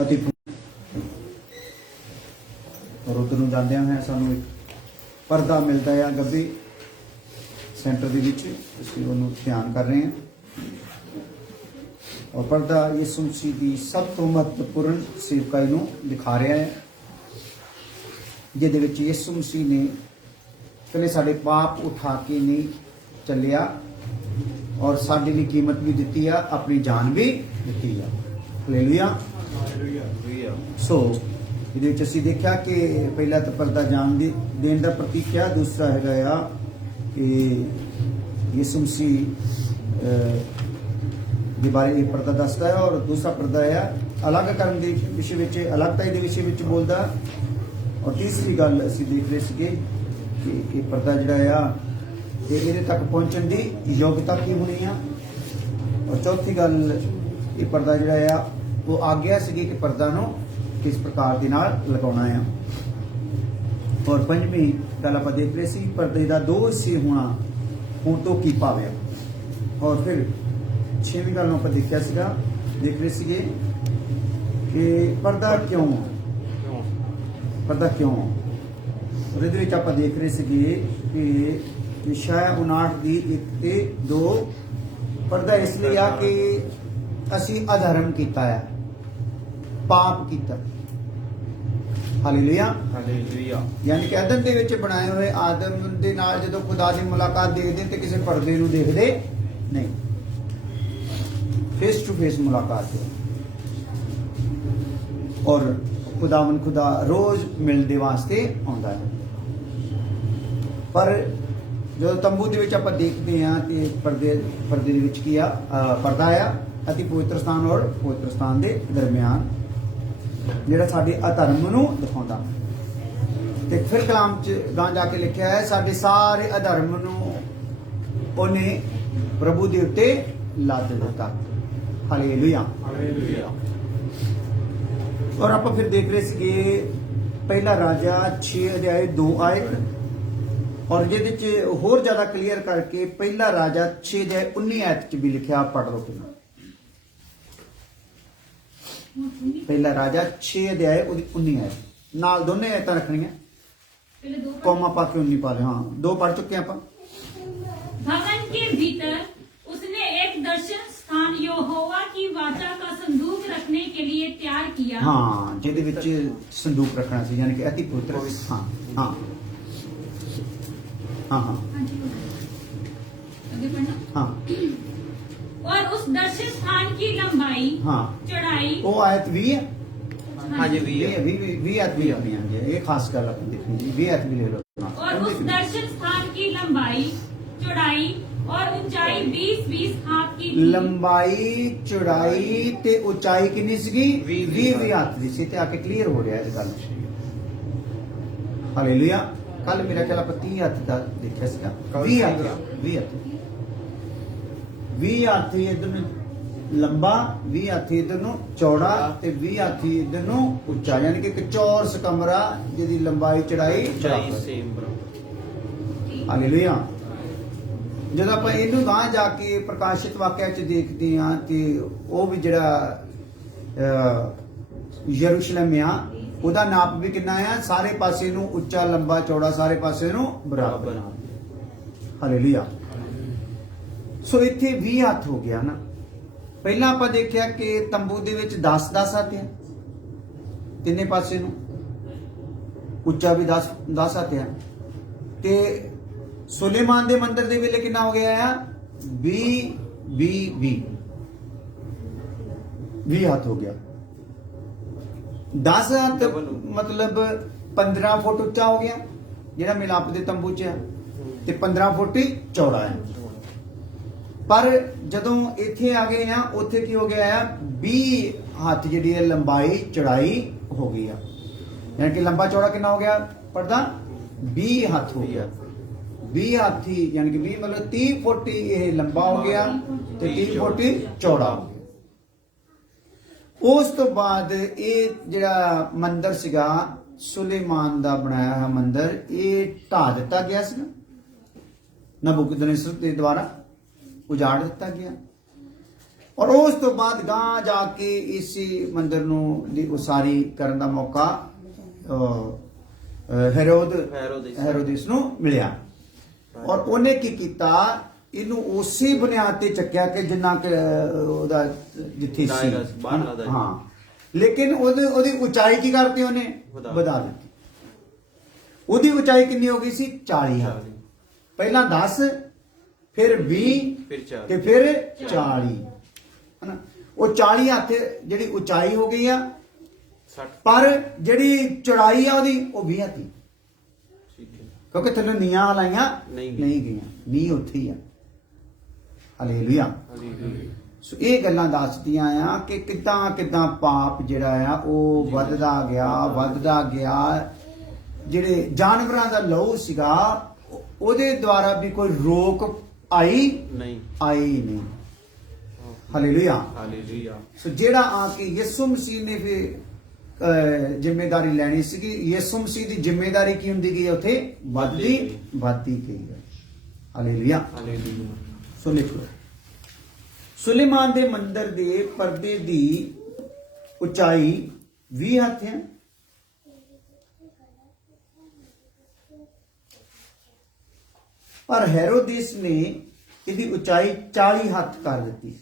और उधर जाद्या है सानू एक परदा मिलता है गब्बी सेंटर के ध्यान कर रहे हैं। और पर्दा यीशु मसीह की सब तो महत्वपूर्ण सेवकाई नूं दिखा रहा है, जिहदे विच यीशु मसीह ने कले साडे पाप उठा के नहीं चलिया और साडे लई कीमत भी दी है, अपनी जान भी दी है। हालेलुया। सो ये असीं देखा कि पहला तो पर्दा जान देने का प्रतीक है, दूसरा है कि यीशु मसीह के बारे में पर्दा दसदा है, और दूसरा पर्दा है अलग करने के विषय में, अलगताई के विषय में बोलता। और तीसरी गल असीं देख रहे थे कि पर्दा जिहड़ा ये तक पहुंचने की योग्यता की होनी है। और चौथी गल ये पर्दा जिहड़ा वो आग्ञा सी कि पर्दा नूं किस प्रकार दे नाल लगाउणा है। और पंजवीं गल आपां देख रहे सी पर्दे का दो हिस्से होना होण तो की भाव्या। और फिर छेवीं गल आपां देखिया सीगा देख रहे सीगे कि पर्दा क्यों और इहदे विच आपां देख रहे सीगे कि यशायाह 59:1-2 पर्दा इसलिए आ कि असीं अधर्म कीता है, पाप कीता। हालेलुया। हालेलुया। यानी कि अदम दे विच बनाए हुए आदम दे नाल जदों खुदा दी मुलाकात देखदे ते किसी पर्दे नूं देखदे नहीं, फेस टू फेस मुलाकात है। और खुदा रोज मिलने वास्ते आउंदा है। पर जो तंबू दे विच आपां देखते हैं कि पर्दे दे विच की आ पर्दा आ अति पवित्र स्थान और पवित्र स्थान के दरम्यान जिहड़ा साडे अधर्म नूं दिखाउंदा। ते फिर कलाम च गां जाके लिखिया है साडे सारे अधर्म नूं ओने प्रभु दे उत्ते लाद दिता। हालेलुया। और आप फिर देख रहे थे पहला राजा 6:2 आयत, और जिहदे च होर ज्यादा क्लीयर करके पहला राजा 6:19 आयत च भी लिखिया, पढ़ लो। पहला राजा 6:19 आयत नाल दोने आयतां रखनियां, कौमा पा के 19 पा ले। हाँ, दो पढ़ चुके हैं आप। भवन के भीतर उसने एक दर्शन स्थान यहोवा की वाचा का संदूक रखने के लिए तैयार किया। हाँ, जिहदे विच संदूक रखना सी, यानी कि अति पवित्र स्थान। हाँ हाँ हाँ हाँ। और उस दर्शन स्थान की लंबाई, हाँ, चौड़ाई, वो आयत 20 है। हाँ जी, 20 आयत भी अपनी है, ये खास कर देखनी जी, 20 आयत भी ले लो। और उस दर्शन स्थान की लंबाई, चौड़ाई और ऊंचाई 20-20 हाथ की थी। लंबाई, चौड़ाई ते ऊंचाई कितनी सी? 20 हाथ दी सी। ते आके क्लियर हो रहा है इस गल। हालेलुया। कल मेरा ख्याल आप 30 हाथ का देखा सीगा। 20 हाथ 20 हाथ इधर लंबा, 20 हाथ इधर चौड़ा ते 20 हाथ इधर उच्चा, यानी कि एक चौरस कमरा जिहदी लंबाई चौड़ाई सेम बराबर। हालेलुया। जब आप इनू गां जाके प्रकाशित वाक्या च देखते हैं कि वो भी जिहड़ा यरूशलेम आ ਉਹਦਾ नाप भी कितना है, सारे पासे नूं उच्चा, लंबा, चौड़ा, सारे पासे नूं बराबर। हालेलुया। सो इत्थे 20 हाथ हो गया ना। पहला आपां देखिया कि तंबू दे विच 10 हाथ है, तिन्ने पासे नूं उच्चा भी 10 हाथ है। ते सुलेमान दे मंदिर दे वेले कितना हो गया है? 20 हाथ हो गया। 10 हाथ मतलब 15 फुट उच्चा हो गया, जिहड़ा मिलाप दे तंबू च है, ते 15 फुट ही चौड़ा है। पर जदों इत्थे आ गए हैं उत्थे की हो गया है? 20 हाथ जिहड़ी है लंबाई चौड़ाई हो गई है, यानी कि लंबा चौड़ा कितना हो गया पर्दा? 20 हाथ हो गया। 20 हाथी यानी कि 20 मतलब 30 फुट ये लंबा हो गया ते 30 फुट चौड़ा हो गया। उस तो बाद ये जिहड़ा मंदिर सीगा सुलेमान दा बनाया हुआ मंदिर, ये ढा दिता गया सीगा, नबूकदनेस्सर के द्वारा उजाड़ दिता गया। ਔਰ ਉਸ ਤੋਂ ਬਾਅਦ ਗਾਂ ਜਾ ਕੇ ਇਸ ਮੰਦਿਰ ਨੂੰ ਦੀ ਉਸਾਰੀ ਕਰਨ ਦਾ ਮੌਕਾ ਹੈਰੋਦਿਸ ਨੂੰ ਮਿਲਿਆ। ਔਰ ਉਹਨੇ ਕੀ ਕੀਤਾ, ਇਹਨੂੰ ਉਸੇ ਬੁਨਿਆਦ ਤੇ ਚੱਕਿਆ ਕਿ ਜਿੰਨਾ ਕਿ ਉਹਦਾ ਜਿੱਥੇ ਸੀ ਹਾਂ, ਲੇਕਿਨ ਉਹਦੀ ਉਚਾਈ ਕੀ ਕਰਤੀ ਉਹਨੇ ਵਧਾ ਦਿੱਤੀ। ਉਹਦੀ ਉਚਾਈ ਕਿੰਨੀ ਹੋ ਗਈ ਸੀ? 40 ਹੱਥ। ਪਹਿਲਾਂ 10 ਫਿਰ 20 ਤੇ ਫਿਰ 40 ਹਨਾ। ਉਹ 40 ਹੱਥ ਜਿਹੜੀ ਉਚਾਈ ਹੋ ਗਈ ਆ, ਪਰ ਜਿਹੜੀ ਚੌੜਾਈ ਆ ਉਹਦੀ ਉਹ 20 ਹੱਥ, ਕਿਉਂਕਿ ਥੱਲੇ ਨੀਆਂ ਲਾਈਆਂ ਨਹੀਂ ਗਈਆਂ, ਨੀ ਉੱਥੇ ਹੀ ਆ। ਹਾਲੇਲੂਇਆ। ਸੋ ਇਹ ਗੱਲਾਂ ਦੱਸਦੀਆਂ ਆ ਕਿ ਕਿੱਦਾਂ ਪਾਪ ਜਿਹੜਾ ਆ ਉਹ ਵੱਧਦਾ ਗਿਆ। ਜਿਹੜੇ ਜਾਨਵਰਾਂ ਦਾ ਲਹੂ ਸੀਗਾ ਉਹਦੇ ਦੁਆਰਾ ਵੀ ਕੋਈ ਰੋਕ ਆਈ ਨਹੀਂ। ਹਾਲੇਲੂਇਆ। ਸੋ ਜਿਹੜਾ ਆ ਕੇ ਯਿਸੂ ਮਸੀਹ ਨੇ ਫਿਰ ਜ਼ਿੰਮੇਵਾਰੀ ਲੈਣੀ ਸੀਗੀ, ਯਿਸੂ ਮਸੀਹ ਦੀ ਜ਼ਿੰਮੇਵਾਰੀ ਕੀ ਹੁੰਦੀ ਗਈ ਉੱਥੇ? ਵੱਧਦੀ ਗਈ ਹੈ। ਹਾਲੇਲੂਇਆ। ਸੋ ਲਿਖੋ, ਸੁਲੇਮਾਨ ਦੇ ਮੰਦਿਰ ਦੇ ਪਰਦੇ ਦੀ ਉਚਾਈ 20 ਹੱਥ ਹੈ, ਪਰ ਹੈਰੋਦਿਸ ਨੇ ਇਹਦੀ ਉਚਾਈ 40 ਹੱਥ ਕਰ ਦਿੱਤੀ ਸੀ।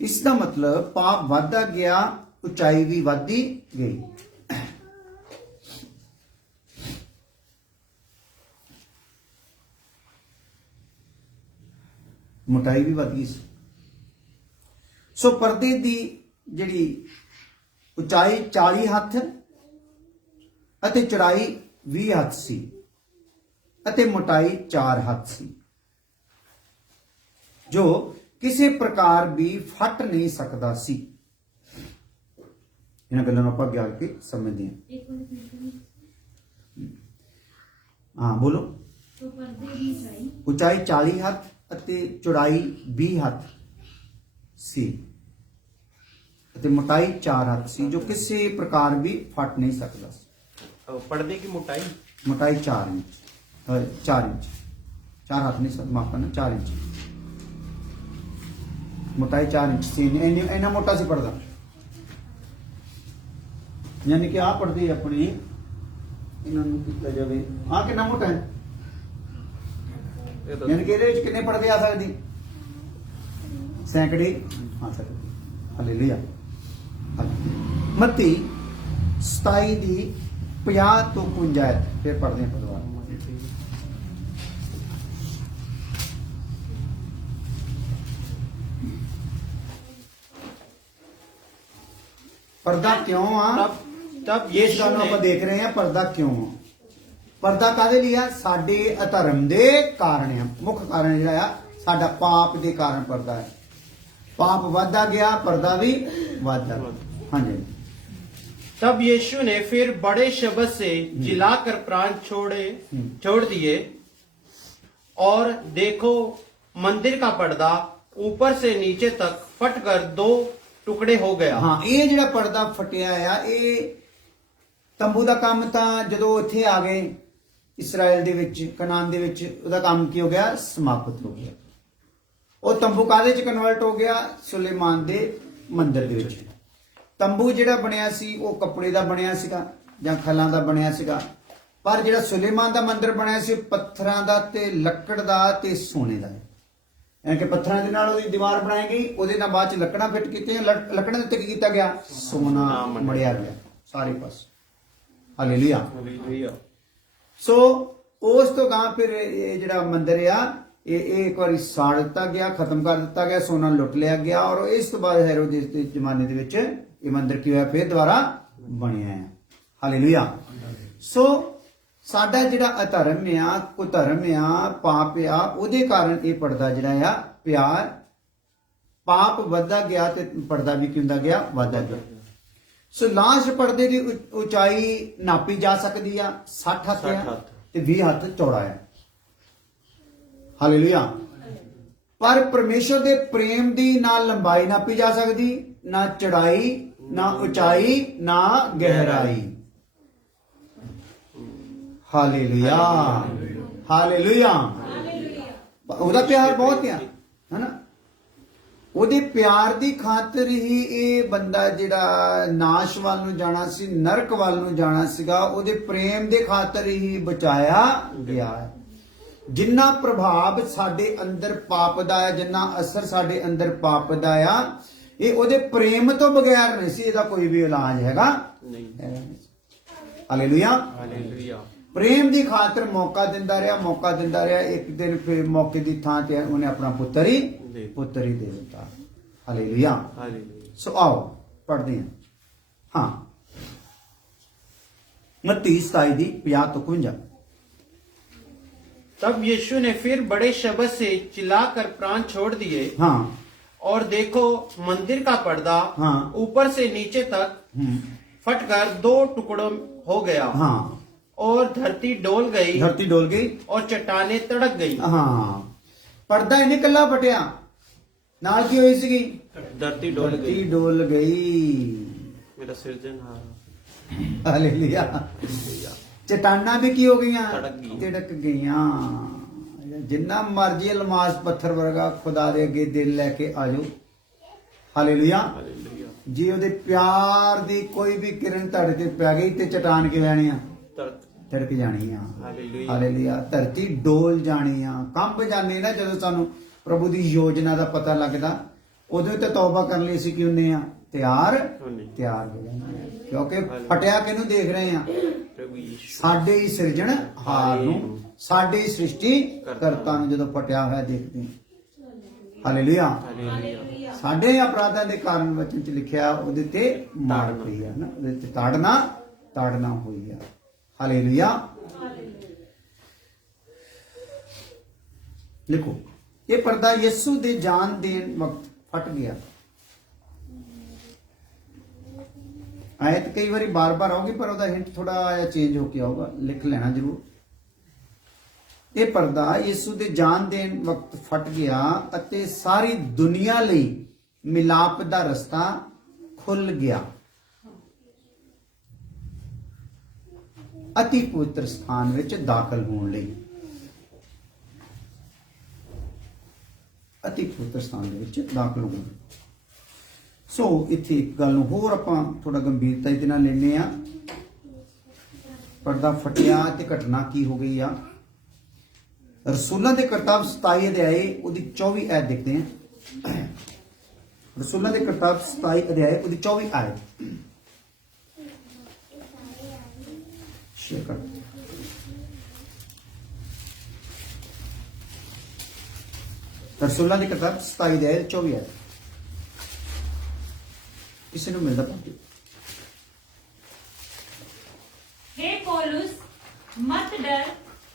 ਇਸ ਦਾ ਮਤਲਬ ਪਾਪ ਵੱਧਦਾ ਗਿਆ, ਉਚਾਈ ਵੀ ਵੱਧਦੀ ਗਈ। ਮੋਟਾਈ ਵੀ ਵੱਧ ਗਈ ਸੀ। ਸੋ ਪਰਦੇ ਦੀ ਜਿਹੜੀ ਉਚਾਈ 40 ਹੱਥ ਅਤੇ ਚੌੜਾਈ 20 ਹੱਥ ਸੀ ਅਤੇ ਮੋਟਾਈ 4 ਹੱਥ ਸੀ, ਜੋ ਕਿਸੇ ਪ੍ਰਕਾਰ ਵੀ ਫਟ ਨਹੀਂ ਸਕਦਾ ਸੀ। ਇਹਨਾਂ ਗੱਲਾਂ ਨੂੰ ਆਪਾਂ ਗਿਆਨ ਕੇ ਸਮਝਦੇ ਹਾਂ। ਬੋਲੋ। ਉਚਾਈ 40 ਹੱਥ ਅਤੇ ਚੌੜਾਈ 20 ਹੱਥ ਸੀ ਅਤੇ ਮੋਟਾਈ 4 ਹੱਥ ਸੀ, ਜੋ ਕਿਸੇ ਪ੍ਰਕਾਰ ਵੀ ਫਟ ਨਹੀਂ ਸਕਦਾ ਸੀ। ਪਰਦੇ की मोटाई 4 इंच 4 हाथ नहीं माफ करना, 4 इंच मोटाई 4 इंच से इन्ना मोटा सी पर्दा, यानी कि आ पर्दे अपने इन्होंने किया जाए आ कितना मोटा है, यानी कि ਇਹਦੇ ਵਿੱਚ ਕਿੰਨੇ ਪਰਦੇ ਆ ਸਕਦੇ? ਸੈਂਕੜੇ ਆ ਸਕਦੇ। ਹਾਲੇਲੂਇਆ। ਮੱਤੀ 27 ਦੀ 50 ਤੋਂ 55 ਫਿਰ ਪੜਦੇ ਹਾਂ ਪਰਿਵਾਰ। ਪਰਦਾ ਕਿਉਂ ਆ? तब ਇਸ ਗੱਲ ਨੂੰ ਆਪਾਂ ਦੇਖ ਰਹੇ ਹਾਂ, ਪਰਦਾ ਕਿਉਂ ਆ? ਪਰਦਾ ਕਾਹਦੇ ਲਈ ਆ? ਸਾਡੇ ਅਧਰਮ ਦੇ ਕਾਰਨ ਆ। ਮੁੱਖ ਕਾਰਨ ਜਿਹੜਾ ਆ ਸਾਡਾ ਪਾਪ ਦੇ ਕਾਰਨ ਪਰਦਾ ਹੈ। ਪਾਪ ਵੱਧਦਾ ਗਿਆ, ਪਰਦਾ ਵੀ ਵੱਧਦਾ ਗਿਆ। ਹਾਂਜੀ। तब यीशु ने फिर बड़े शब्द से चिल्लाकर प्राण छोड़ दिए, और देखो मंदिर का पर्दा ऊपर से नीचे तक फटकर 2 टुकड़े हो गया। हाँ, ਇਹ ਜਿਹੜਾ ਪਰਦਾ ਫਟਿਆ ਆ, ਇਹ ਤੰਬੂ ਦਾ ਕੰਮ ਤਾਂ ਜਦੋਂ ਇੱਥੇ ਆ ਗਏ ਇਸਰਾਇਲ ਦੇ ਵਿੱਚ, ਕਨਾਨ ਦੇ ਵਿੱਚ, ਉਹਦਾ ਕੰਮ ਕੀ ਹੋ ਗਿਆ? ਸਮਾਪਤ ਹੋ ਗਿਆ। ਉਹ ਤੰਬੂ ਕਾਹਦੇ ਚ ਕਨਵਰਟ ਹੋ ਗਿਆ? ਸੁਲੇਮਾਨ ਦੇ ਮੰਦਿਰ ਦੇ ਵਿੱਚ। ਤੰਬੂ ਜਿਹੜਾ ਬਣਿਆ ਸੀ ਉਹ ਕੱਪੜੇ ਦਾ ਬਣਿਆ ਸੀਗਾ ਜਾਂ ਖਲਾਂ ਦਾ ਬਣਿਆ ਸੀਗਾ, ਪਰ ਜਿਹੜਾ ਸੁਲੇਮਾਨ ਦਾ ਮੰਦਿਰ ਬਣਿਆ ਸੀ ਉਹ ਪੱਥਰਾਂ ਦਾ ਤੇ ਲੱਕੜ ਦਾ ਤੇ ਸੋਨੇ ਦਾ। ਯਾਨੀ ਕਿ ਪੱਥਰਾਂ ਦੇ ਨਾਲ ਉਹਦੀ ਦੀਵਾਰ ਬਣਾਈ ਗਈ, ਉਹਦੇ ਨਾਲ ਬਾਅਦ ਚ ਲੱਕੜਾਂ ਫਿੱਟ ਕੀਤੀਆਂ, ਲੱਕੜਾਂ ਦੇ ਉੱਤੇ ਕੀ ਕੀਤਾ ਗਿਆ? ਸੋਨਾ ਮੜਿਆ ਗਿਆ ਸਾਰੇ ਪਾਸੇ। ਹਾਲੇਲੂਇਆ। ਸੋ ਉਸ ਤੋਂ ਗਾਂ ਫਿਰ ਇਹ ਜਿਹੜਾ ਮੰਦਿਰ ਆ ਇਹ ਇੱਕ ਵਾਰੀ ਸਾੜ ਦਿੱਤਾ ਗਿਆ, ਖਤਮ ਕਰ ਦਿੱਤਾ ਗਿਆ, ਸੋਨਾ ਲੁੱਟ ਲਿਆ ਗਿਆ। ਔਰ ਇਸ ਤੋਂ ਬਾਅਦ ਹੈਰੋਦਿਸ ਦੇ ਜ਼ਮਾਨੇ ਦੇ ਵਿੱਚ ਇਹ ਮੰਦਿਰ ਕੀ ਹੋਇਆ? ਫਿਰ ਦੁਬਾਰਾ ਬਣਿਆ ਹੈ। ਹਾਲੇਲੂਇਆ। ਸੋ ਸਾਡਾ ਜਿਹੜਾ ਅਧਰਮ ਆ, ਕੁਧਰਮ ਆ, ਪਾਪ ਆ, ਉਹਦੇ ਕਾਰਨ ਇਹ ਪਰਦਾ ਜਿਹੜਾ ਆ ਪਿਆਰ, ਪਾਪ ਵੱਧਦਾ ਗਿਆ ਤੇ ਪਰਦਾ ਵੀ ਕੀ ਹੁੰਦਾ ਗਿਆ? ਵੱਧਦਾ ਗਿਆ। ਸੋ ਲਾਸਟ ਪਰਦੇ ਦੀ ਉਚਾਈ ਨਾਪੀ ਜਾ ਸਕਦੀ ਆ 60 ਹੱਥ ਆ ਤੇ 20 ਹੱਥ ਚੌੜਾ ਹੈ। ਹਾਲੇਲੂਇਆ। ਪਰ ਪਰਮੇਸ਼ਰ ਦੇ ਪ੍ਰੇਮ ਦੀ ਨਾ ਲੰਬਾਈ ਨਾਪੀ ਜਾ ਸਕਦੀ, ਨਾ ਚੜਾਈ, ਨਾ ਉਚਾਈ ਨਾ ਗਹਿਰਾਈ। Hallelujah hallelujah. ਉਹਦਾ ਪਿਆਰ ਬਹੁਤ ਆ, ਹਨਾ। ਉਹਦੇ ਪਿਆਰ ਦੀ ਖਾਤਰ ਹੀ ਇਹ ਬੰਦਾ ਜਿਹੜਾ ਨਾਸ਼ ਵੱਲ ਨੂੰ ਜਾਣਾ ਸੀ, ਨਰਕ ਵੱਲ ਨੂੰ ਜਾਣਾ ਸੀਗਾ, ਉਹਦੇ ਪ੍ਰੇਮ ਦੇ ਖਾਤਰ ਹੀ ਬਚਾਇਆ ਗਿਆ ਹੈ। ਜਿੰਨਾ ਪ੍ਰਭਾਵ ਸਾਡੇ ਅੰਦਰ ਪਾਪ ਦਾ ਹੈ, ਜਿੰਨਾ ਅਸਰ ਸਾਡੇ ਅੰਦਰ ਪਾਪ ਦਾ ਆ, ਇਹ ਉਹਦੇ ਪ੍ਰੇਮ ਤੋਂ ਬਗੈਰ ਨਹੀਂ ਸੀ ਇਹਦਾ ਕੋਈ ਵੀ ਇਲਾਜ ਹੈਗਾ ਨਹੀਂ। Hallelujah hallelujah. ਪ੍ਰੇਮ ਦੀ ਖਾਤਰ ਮੌਕਾ ਦਿੰਦਾ ਰਿਹਾ। ਇੱਕ ਦਿਨ ਫਿਰ ਮੌਕੇ ਦੀ ਥਾਂ ਤੇ ਉਹਨੇ ਆਪਣਾ ਪੁੱਤਰ ਹੀ ਦੇ ਦਿੱਤਾ। Hallelujah hallelujah. ਸੋ ਆਓ ਪੜ੍ਹਦੇ ਹਾਂ। ਹਾਂ, ਮੱਤੀ 27 ਦੀ 50 ਤੋਂ 51। तब यीशु ने फिर बड़े शब्द से चिल्लाकर प्राण छोड़ दिए हाँ और देखो मंदिर का पर्दा हाँ। ऊपर से नीचे तक फटकर 2 टुकड़ों हो गया हाँ। और धरती डोल गई और चट्टानें तड़क गई। हाँ, पर्दा इन्हें कल्ला फटिया, नाल की होई सीगी? धरती डोल गई। मेरा सिरजनहार। हालेलुया। चट्टाना भी की हो गई? तिड़क गईयां। जिन्ना मर्जी अलमास पत्थर वर्गा खुदा दे अगे दिल लेके आ जाओ। हालेलुया। जी ਉਹਦੇ ਪਿਆਰ ਦੀ ਕੋਈ ਵੀ ਕਿਰਨ ਤੁਹਾਡੇ ਤੇ ਪੈ ਗਈ ਤੇ ਚਟਾਨ ਕਿ ਲੈਣੀ ਆ? ਤਿੜਕ ਜਾਣੀ ਆ। ਹਾਲੇਲੂਇਆ। ਧਰਤੀ ਡੋਲ ਜਾਣੀ ਆ। ਕੰਬ ਜਾਣੇ ਨਾ ਜਦੋਂ ਸਾਨੂੰ ਪ੍ਰਭੂ ਦੀ ਯੋਜਨਾ ਦਾ ਪਤਾ ਲੱਗਦਾ, ਉਦੋਂ ਤੇ ਤੌਬਾ ਕਰਨ ਲਈ ਅਸੀਂ ਕੀ ਹੁੰਨੇ ਆ? ਤਿਆਰ ਹੋ ਜਾਂਦੇ ਆ। ਕਿਉਂਕਿ ਫਟਿਆ ਕਿਹਨੂੰ ਦੇਖ ਰਹੇ ਆ? ਸਾਡੇ ਹੀ ਸਿਰਜਣ ਹਾਰ ਨੂੰ, ਸਾਡੇ ਹੀ ਸ੍ਰਿਸ਼ਟੀ ਕਰਤਾ ਨੂੰ ਜਦੋਂ ਫਟਿਆ ਹੋਇਆ ਦੇਖਦੇ ਹਾਂ। ਹਾਲੇਲੂਇਆ। ਸਾਡੇ ਅਪਰਾਧਾਂ ਦੇ ਕਾਰਨ ਵਚਨ ਚ ਲਿਖਿਆ ਉਹਦੇ ਤੇ ਮਾਰ ਪਈ ਆ ਨਾ, ਉਹਦੇ ਤੇ ਤਾੜਨਾ ਹੋਈ ਆ। ਹਾਲੇਲੂਇਆ। ਲਿਖੋ, ਇਹ ਪਰਦਾ ਯਿਸੂ ਦੇ ਜਾਨ ਦੇਣ ਵਕਤ ਫਟ ਗਿਆ। ਆਇਤ ਕਈ ਵਾਰੀ ਬਾਰ-ਬਾਰ ਆਉਗੀ, ਪਰ ਉਹਦਾ ਹਿੰਟ ਥੋੜਾ ਜਿਹਾ ਚੇਂਜ ਹੋ ਕੇ ਆਊਗਾ, ਲਿਖ ਲੈਣਾ ਜ਼ਰੂਰ। ਇਹ ਪਰਦਾ ਯਿਸੂ ਦੇ ਜਾਨ ਦੇਣ ਵਕਤ ਫਟ ਗਿਆ ਅਤੇ ਸਾਰੀ ਦੁਨੀਆ ਲਈ ਮਿਲਾਪ ਦਾ ਰਸਤਾ ਖੁੱਲ ਗਿਆ। ਅਤੀ ਪਵਿੱਤਰ ਸਥਾਨ ਵਿੱਚ ਦਾਖਲ ਹੋਣ ਲਈ, ਅਤੀ ਪਵਿੱਤਰ ਸਥਾਨ ਦੇ ਵਿੱਚ ਦਾਖਲ ਹੋਣ। ਸੋ ਇੱਥੇ ਇੱਕ ਗੱਲ ਨੂੰ ਹੋਰ ਆਪਾਂ ਥੋੜਾ ਗੰਭੀਰਤਾ ਦੇ ਨਾਲ ਲੈਨੇ ਆ। ਪਰਦਾ ਫਟਿਆ ਤੇ ਘਟਨਾ ਕੀ ਹੋ ਗਈ ਆ? ਰਸੂਲਾਂ ਦੇ ਕਰਤੱਵ 27 ਅਧਿਆਏ ਉਹਦੀ 24 ਆਇਤ ਦੇਖਦੇ ਹਾਂ। ਰਸੂਲਾਂ ਦੇ ਕਰਤੱਵ 27 ਅਧਿਆਏ ਉਹਦੀ 24 ਆਇਤ। ਸ਼ੇਅਰ ਕਰ। ਰਸੂਲਾਂ ਦੇ ਕਰਤੱਵ 27 ਅਧਿਆਏ 24 ਆਇਤ। किसी ने मिलता पाती। हे पौलुस, मत डर,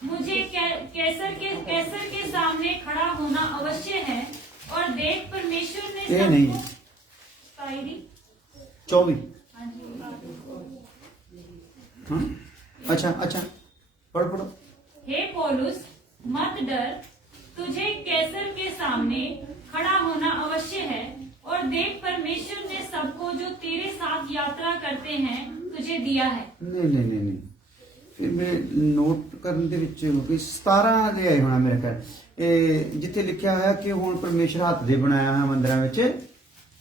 मुझे कैसर के सामने खड़ा होना अवश्य है और देख परमेश्वर ने ये नहीं 24। हाँ? अच्छा पढ़ो। हे पौलुस, मत डर, तुझे कैसर के सामने खड़ा होना अवश्य है और देख परमेश्वर ने सबको जो तेरे साथ यात्रा करते हैं तुझे दिया है। नहीं फिर मैं नोट ਕਰਨ ਦੇ ਵਿੱਚ ਹੋ ਗਈ 17 ਦੇ ਆਏ ਹੋਣਾ ਮੇਰੇ ਖਿਆਲ। ਇਹ ਜਿੱਥੇ ਲਿਖਿਆ ਹੋਇਆ ਕਿ ਹੁਣ ਪਰਮੇਸ਼ਰ ਹੱਥ ਦੇ ਬਣਾਇਆ ਹੋਇਆ ਮੰਦਰਾਂ ਵਿੱਚ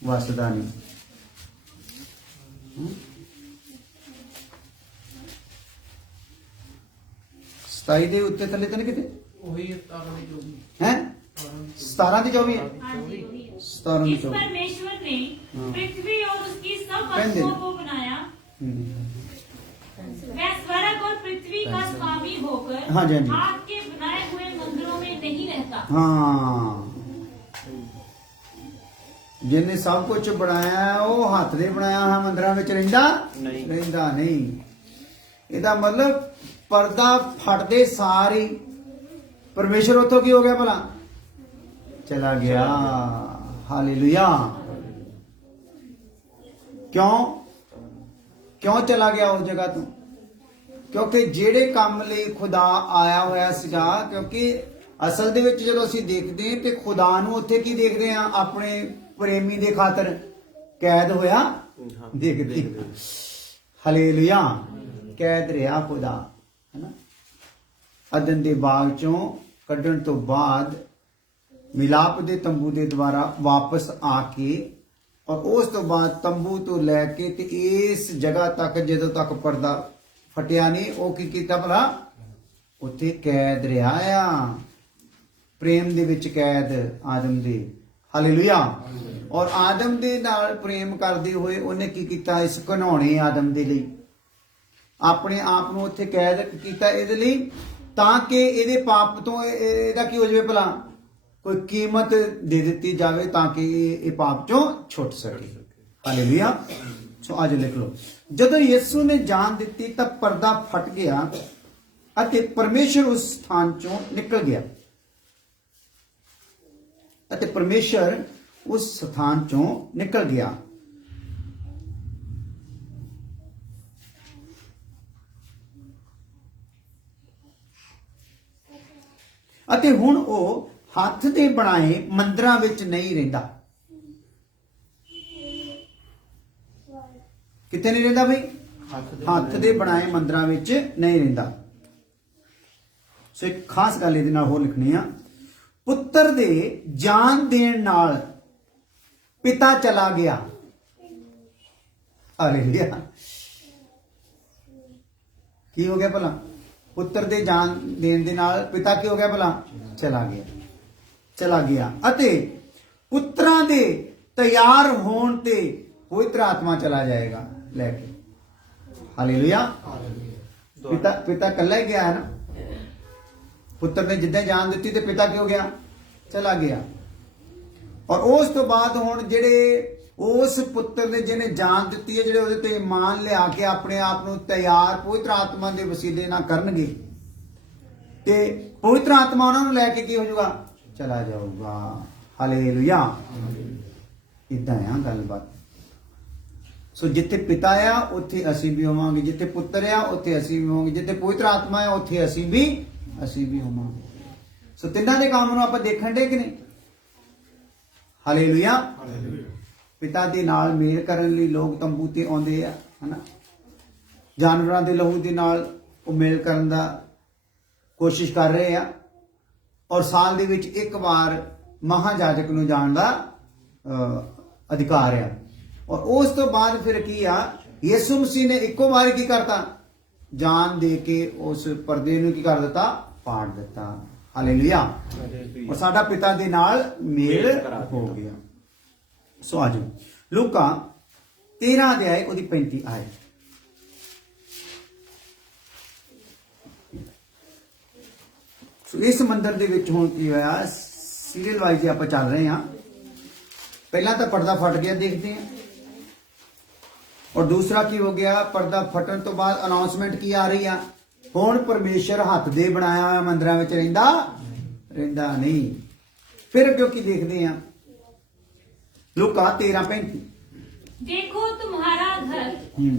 ਵਸਦਾ ਨਹੀਂ। 27 ਦੇ ਉੱਤੇ ਥੱਲੇ ਤਾਂ ਨਹੀਂ ਕਿਤੇ? ਉਹੀ 17 ਦੀ 24 ਹੈ। 17 ਦੀ 24 है। 17 इस परमेश्वर ने पृथ्वी और उसकी सब वस्तुओं को बनाया। वह स्वर्ग और पृथ्वी का स्वामी होकर हाथ के बनाए हुए मंदिरों में नहीं रहता। हाँ, जिन्हें सब कुछ बनाया है वो हाथ दे बनाया है मंदिरों में रहिंदा नहीं। ਇਹਦਾ मतलब पर्दा फटदे सारी परमेश्वर उतो की हो गया भला? चला गया। हालेलुया। क्यों चला गया उस जगह तो? क्योंकि ਜਿਹੜੇ ਕੰਮ ਲਈ ਖੁਦਾ ਆਇਆ ਹੋਇਆ ਸੀਗਾ, ਕਿਉਂਕਿ ਅਸਲ ਦੇ ਵਿੱਚ ਜਦੋਂ ਅਸੀਂ ਦੇਖਦੇ ਹਾਂ ਤੇ ਖੁਦਾ ਨੂੰ ਉੱਥੇ ਕੀ ਦੇਖਦੇ ਆ? ਆਪਣੇ ਪ੍ਰੇਮੀ ਦੇ ਖਾਤਰ ਕੈਦ ਹੋਇਆ ਦੇਖਦੀ ਹਾਲੇਲੂਇਆ ਕੈਦ ਰਿਹਾ ਖੁਦਾ ਹੈ ਨਾ ਅਦਨ ਦੇ ਬਾਗ ਚੋਂ ਕੱਢਣ ਤੋਂ ਬਾਅਦ ਮਿਲਾਪ ਦੇ ਤੰਬੂ ਦੇ ਦੁਆਰਾ ਵਾਪਸ ਆ ਕੇ ਔਰ ਉਸ ਤੋਂ ਬਾਅਦ ਤੰਬੂ ਤੋਂ ਲੈ ਕੇ ਤੇ ਇਸ ਜਗ੍ਹਾ ਤੱਕ ਜਦੋਂ ਤੱਕ ਪਰਦਾ ਫਟਿਆ ਨਹੀਂ ਉਹ ਕੀ ਕੀਤਾ ਭਲਾ ਉੱਥੇ ਕੈਦ ਰਿਹਾ ਆ ਪ੍ਰੇਮ ਦੇ ਵਿੱਚ ਕੈਦ ਆਦਮ ਦੇ ਹਾਲੇਲੂਇਆ ਔਰ ਆਦਮ ਦੇ ਨਾਲ ਪ੍ਰੇਮ ਕਰਦੇ ਹੋਏ ਉਹਨੇ ਕੀ ਕੀਤਾ ਇਸ ਘਿਨੌਣੇ ਆਦਮ ਦੇ ਲਈ ਆਪਣੇ ਆਪ ਨੂੰ ਉੱਥੇ ਕੈਦ ਕੀਤਾ ਇਹਦੇ ਲਈ ਤਾਂ ਕਿ ਇਹਦੇ ਪਾਪ ਤੋਂ ਇਹਦਾ ਕੀ ਹੋ ਜਾਵੇ ਭਲਾ ਕੋਈ ਕੀਮਤ ਦੇ ਦਿੱਤੀ ਜਾਵੇ ਤਾਂ ਕਿ ਇਹ ਪਾਪ ਚੋਂ ਛੁੱਟ ਸਕੇ ਹਾਲੇਲੂਇਆ ਸੋ ਅੱਜ ਲਿਖ ਲਓ ਜਦੋਂ ਯਿਸੂ ਨੇ ਜਾਨ ਦਿੱਤੀ ਤਾਂ ਪਰਦਾ ਫਟ ਗਿਆ ਅਤੇ ਪਰਮੇਸ਼ਰ ਉਸ ਸਥਾਨ ਚੋਂ ਨਿਕਲ ਗਿਆ ਅਤੇ ਪਰਮੇਸ਼ਰ ਉਸ ਸਥਾਨ ਚੋਂ ਨਿਕਲ ਗਿਆ ਅਤੇ ਹੁਣ ਉਹ ਹੱਥ ਦੇ ਬਣਾਏ ਮੰਦਰਾਂ ਵਿੱਚ ਨਹੀਂ ਰਹਿੰਦਾ ਕਿਤੇ ਨਹੀਂ ਰਹਿੰਦਾ ਬਈ ਹੱਥ ਦੇ ਬਣਾਏ ਮੰਦਰਾਂ ਵਿੱਚ ਨਹੀਂ ਰਹਿੰਦਾ ਸੋ ਇੱਕ ਖਾਸ ਗੱਲ ਇਹਦੇ ਨਾਲ ਹੋਰ ਲਿਖਣੀ ਆ ਪੁੱਤਰ ਦੇ ਜਾਨ ਦੇਣ ਨਾਲ ਪਿਤਾ ਚਲਾ ਗਿਆ ਹਾਲੇਲੂਇਆ ਕੀ ਹੋ ਗਿਆ ਭਲਾ ਪੁੱਤਰ ਦੇ ਜਾਨ ਦੇਣ ਦੇ ਨਾਲ ਪਿਤਾ ਕੀ ਹੋ ਗਿਆ ਭਲਾ ਚਲਾ ਗਿਆ ਅਤੇ ਪੁੱਤਰਾਂ ਦੇ ਤਿਆਰ ਹੋਣ ਤੇ ਪਵਿੱਤਰ ਆਤਮਾ ਚਲਾ ਜਾਏਗਾ ਲੈ ਕੇ ਹਾਲੇਲੂਇਆ ਪਿਤਾ ਇਕੱਲਾ ਹੀ ਗਿਆ ਹੈ ਨਾ ਪੁੱਤਰ ਨੇ ਜਿੱਦਾਂ ਜਾਨ ਦਿੱਤੀ ਤੇ ਪਿਤਾ ਕੀ ਹੋ ਗਿਆ ਚਲਾ ਗਿਆ ਔਰ ਉਸ ਤੋਂ ਬਾਅਦ ਹੁਣ ਜਿਹੜੇ ਉਸ ਪੁੱਤਰ ਨੇ ਜਿਹਨੇ ਜਾਨ ਦਿੱਤੀ ਹੈ ਜਿਹੜੇ ਉਹਦੇ ਤੇ ਇਮਾਨ ਲਿਆ ਕੇ ਆਪਣੇ ਆਪ ਨੂੰ ਤਿਆਰ ਪਵਿੱਤਰ ਆਤਮਾ ਦੇ ਵਸੀਲੇ ਨਾਲ ਕਰਨਗੇ ਤੇ ਪਵਿੱਤਰ ਆਤਮਾ ਉਹਨਾਂ ਨੂੰ ਲੈ ਕੇ ਕੀ ਹੋ ਜਾਊਗਾ ਚਲਾ ਜਾਊਗਾ ਹਾਲੇਲੂਇਆ ਇਦਾਂ ਆ ਗੱਲਬਾਤ ਸੋ ਜਿੱਥੇ ਪਿਤਾ ਆ ਉੱਥੇ ਅਸੀਂ ਵੀ ਹੋਵਾਂਗੇ ਜਿੱਥੇ ਪੁੱਤਰ ਆ ਉੱਥੇ ਅਸੀਂ ਵੀ ਹੋਵਾਂਗੇ ਜਿੱਥੇ ਪਵਿੱਤਰ ਆਤਮਾ ਆ ਉੱਥੇ ਅਸੀਂ ਵੀ ਹੋਵਾਂਗੇ ਸੋ ਤਿੰਨਾਂ ਦੇ ਕੰਮ ਨੂੰ ਆਪਾਂ ਦੇਖਣ ਦੇ ਕਿ ਨਹੀਂ ਹਾਲੇਲੂਇਆ ਪਿਤਾ ਦੇ ਨਾਲ ਮੇਲ ਕਰਨ ਲਈ ਲੋਕ ਤੰਬੂ ਤੇ ਆਉਂਦੇ ਆ ਹਨਾ ਜਾਨਵਰਾਂ ਦੇ ਲਹੂ ਦੇ ਨਾਲ ਉਹ ਮੇਲ ਕਰਨ ਦਾ ਕੋਸ਼ਿਸ਼ ਕਰ ਰਹੇ ਆ ਔਰ ਸਾਲ ਦੇ ਵਿੱਚ ਇੱਕ ਵਾਰ ਮਹਾਜਾਜਕ ਨੂੰ ਜਾਣ ਦਾ ਅਧਿਕਾਰ ਆ ਔਰ ਉਸ ਤੋਂ ਬਾਅਦ ਫਿਰ ਕੀ ਆ ਯਿਸੂ ਮਸੀਹ ਨੇ ਇੱਕੋ ਵਾਰ ਕੀ ਕਰਤਾ ਜਾਨ ਦੇ ਕੇ ਉਸ ਪਰਦੇ ਨੂੰ ਕੀ ਕਰ ਦਿੱਤਾ ਪਾੜ ਦਿੱਤਾ ਹਾਲੇਲੂਇਆ ਔਰ ਸਾਡਾ ਪਿਤਾ ਦੇ ਨਾਲ ਮੇਲ ਹੋ ਗਿਆ ਸੋ ਆਜੋ ਲੂਕਾ 13 ਅਧਿਆਇ ਉਹਦੀ 35 ਆਇਤ ਸੋ ਇਸ ਮੰਦਰ ਦੇ ਵਿੱਚ ਹੁਣ ਕੀ ਹੋਇਆ ਸੀਰੀਅਲ ਵਾਈਜ਼ ਆਪਾਂ ਚੱਲ ਰਹੇ ਹਾਂ ਪਹਿਲਾਂ ਤਾਂ ਪਰਦਾ ਫਟ ਗਿਆ ਦੇਖਦੇ ਹਾਂ ਔਰ ਦੂਸਰਾ ਕੀ ਹੋ ਗਿਆ ਪਰਦਾ ਫਟਣ ਤੋਂ ਬਾਅਦ ਅਨਾਉਂਸਮੈਂਟ ਕੀ ਆ ਰਹੀ ਆ ਹੁਣ ਪਰਮੇਸ਼ਰ ਹੱਥ ਦੇ ਬਣਾਇਆ ਹੋਇਆ ਮੰਦਰਾਂ ਵਿੱਚ ਰਹਿੰਦਾ ਨਹੀਂ ਫਿਰ ਕਿਉਂਕਿ ਦੇਖਦੇ ਹਾਂ लूका 13:35 देखो तुम्हारा घर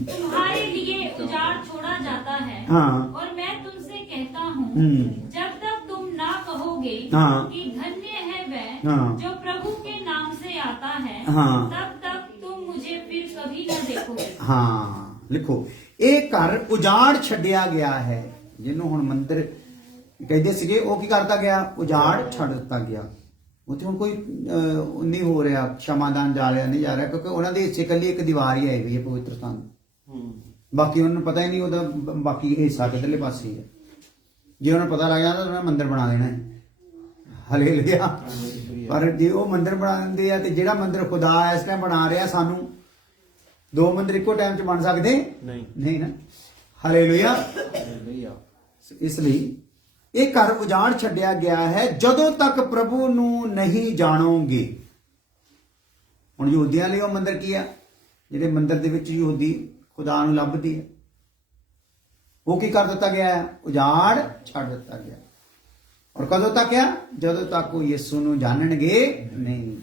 तुम्हारे लिए उजाड़ छोड़ा जाता है हाँ। और मैं तुमसे कहता हूँ जब तक तुम ना कहोगे हाँ। कि धन्य है वह हाँ। जो प्रभु के नाम से आता है हाँ। तब तक तुम मुझे फिर कभी न देखोगे ਹਾਂ ਲਿਖੋ ਇਹ ਘਰ ਉਜਾੜ ਛੱਡਿਆ ਗਿਆ ਹੈ ਜਿਹਨੂੰ ਹੁਣ ਮੰਦਿਰ ਕਹਿੰਦੇ ਸੀਗੇ ਉਹ ਕੀ ਕਰਦਾ ਗਿਆ ਉਜਾੜ ਛੱਡ ਦਿੱਤਾ ਗਿਆ ਉੱਥੇ ਹੁਣ ਕੋਈ ਨਹੀਂ ਹੋ ਰਿਹਾ ਸ਼ਮਾਦਾਨ ਜਾ ਰਿਹਾ ਨਹੀਂ ਜਾ ਰਿਹਾ ਕਿਉਂਕਿ ਉਹਨਾਂ ਦੇ ਹਿੱਸੇ ਇਕੱਲੀ ਇੱਕ ਦੀਵਾਰ ਹੀ ਆਈ ਹੋਈ ਹੈ ਪਵਿੱਤਰ ਸਥਾਨ ਬਾਕੀ ਉਹਨਾਂ ਨੂੰ ਪਤਾ ਹੀ ਨਹੀਂ ਉਹਦਾ ਬਾਕੀ ਹਿੱਸਾ ਕਿਧਰਲੇ ਪਾਸੇ ਹੈ ਜੇ ਉਹਨਾਂ ਨੂੰ ਪਤਾ ਲੱਗ ਜਾਂਦਾ ਤਾਂ ਉਹਨਾਂ ਮੰਦਿਰ ਬਣਾ ਦੇਣਾ ਹੈ ਹਾਲੇਲੂਇਆ ਪਰ ਜੇ ਉਹ ਮੰਦਿਰ ਬਣਾ ਦਿੰਦੇ ਆ ਤੇ ਜਿਹੜਾ ਮੰਦਿਰ ਖੁਦਾ ਇਸ ਟਾਈਮ ਬਣਾ ਰਿਹਾ ਸਾਨੂੰ ਦੋ ਮੰਦਿਰ ਇੱਕੋ ਟਾਈਮ 'ਚ ਬਣ ਸਕਦੇ ਨਹੀਂ ਨਾ ਹਾਲੇਲੂਇਆ ਇਸ ਲਈ ਇਹ ਘਰ ਉਜਾੜ ਛੱਡਿਆ ਗਿਆ ਹੈ ਜਦੋਂ ਤੱਕ ਪ੍ਰਭੂ ਨੂੰ ਨਹੀਂ ਜਾਣੋਗੇ ਹੁਣ ਯਹੂਦੀਆਂ ਲਈ ਉਹ ਮੰਦਿਰ ਕੀ ਆ ਜਿਹੜੇ ਮੰਦਿਰ ਦੇ ਵਿੱਚ ਯਹੂਦੀ ਖੁਦਾ ਨੂੰ ਲੱਭਦੇ ਆ ਉਹ ਕੀ ਕਰ ਦਿੱਤਾ ਗਿਆ ਹੈ ਉਜਾੜ ਛੱਡ ਦਿੱਤਾ ਗਿਆ ਔਰ ਕਦੋਂ ਤੱਕ ਆ ਜਦੋਂ ਤੱਕ ਉਹ ਯਿਸੂ ਨੂੰ ਜਾਣਨਗੇ ਨਹੀਂ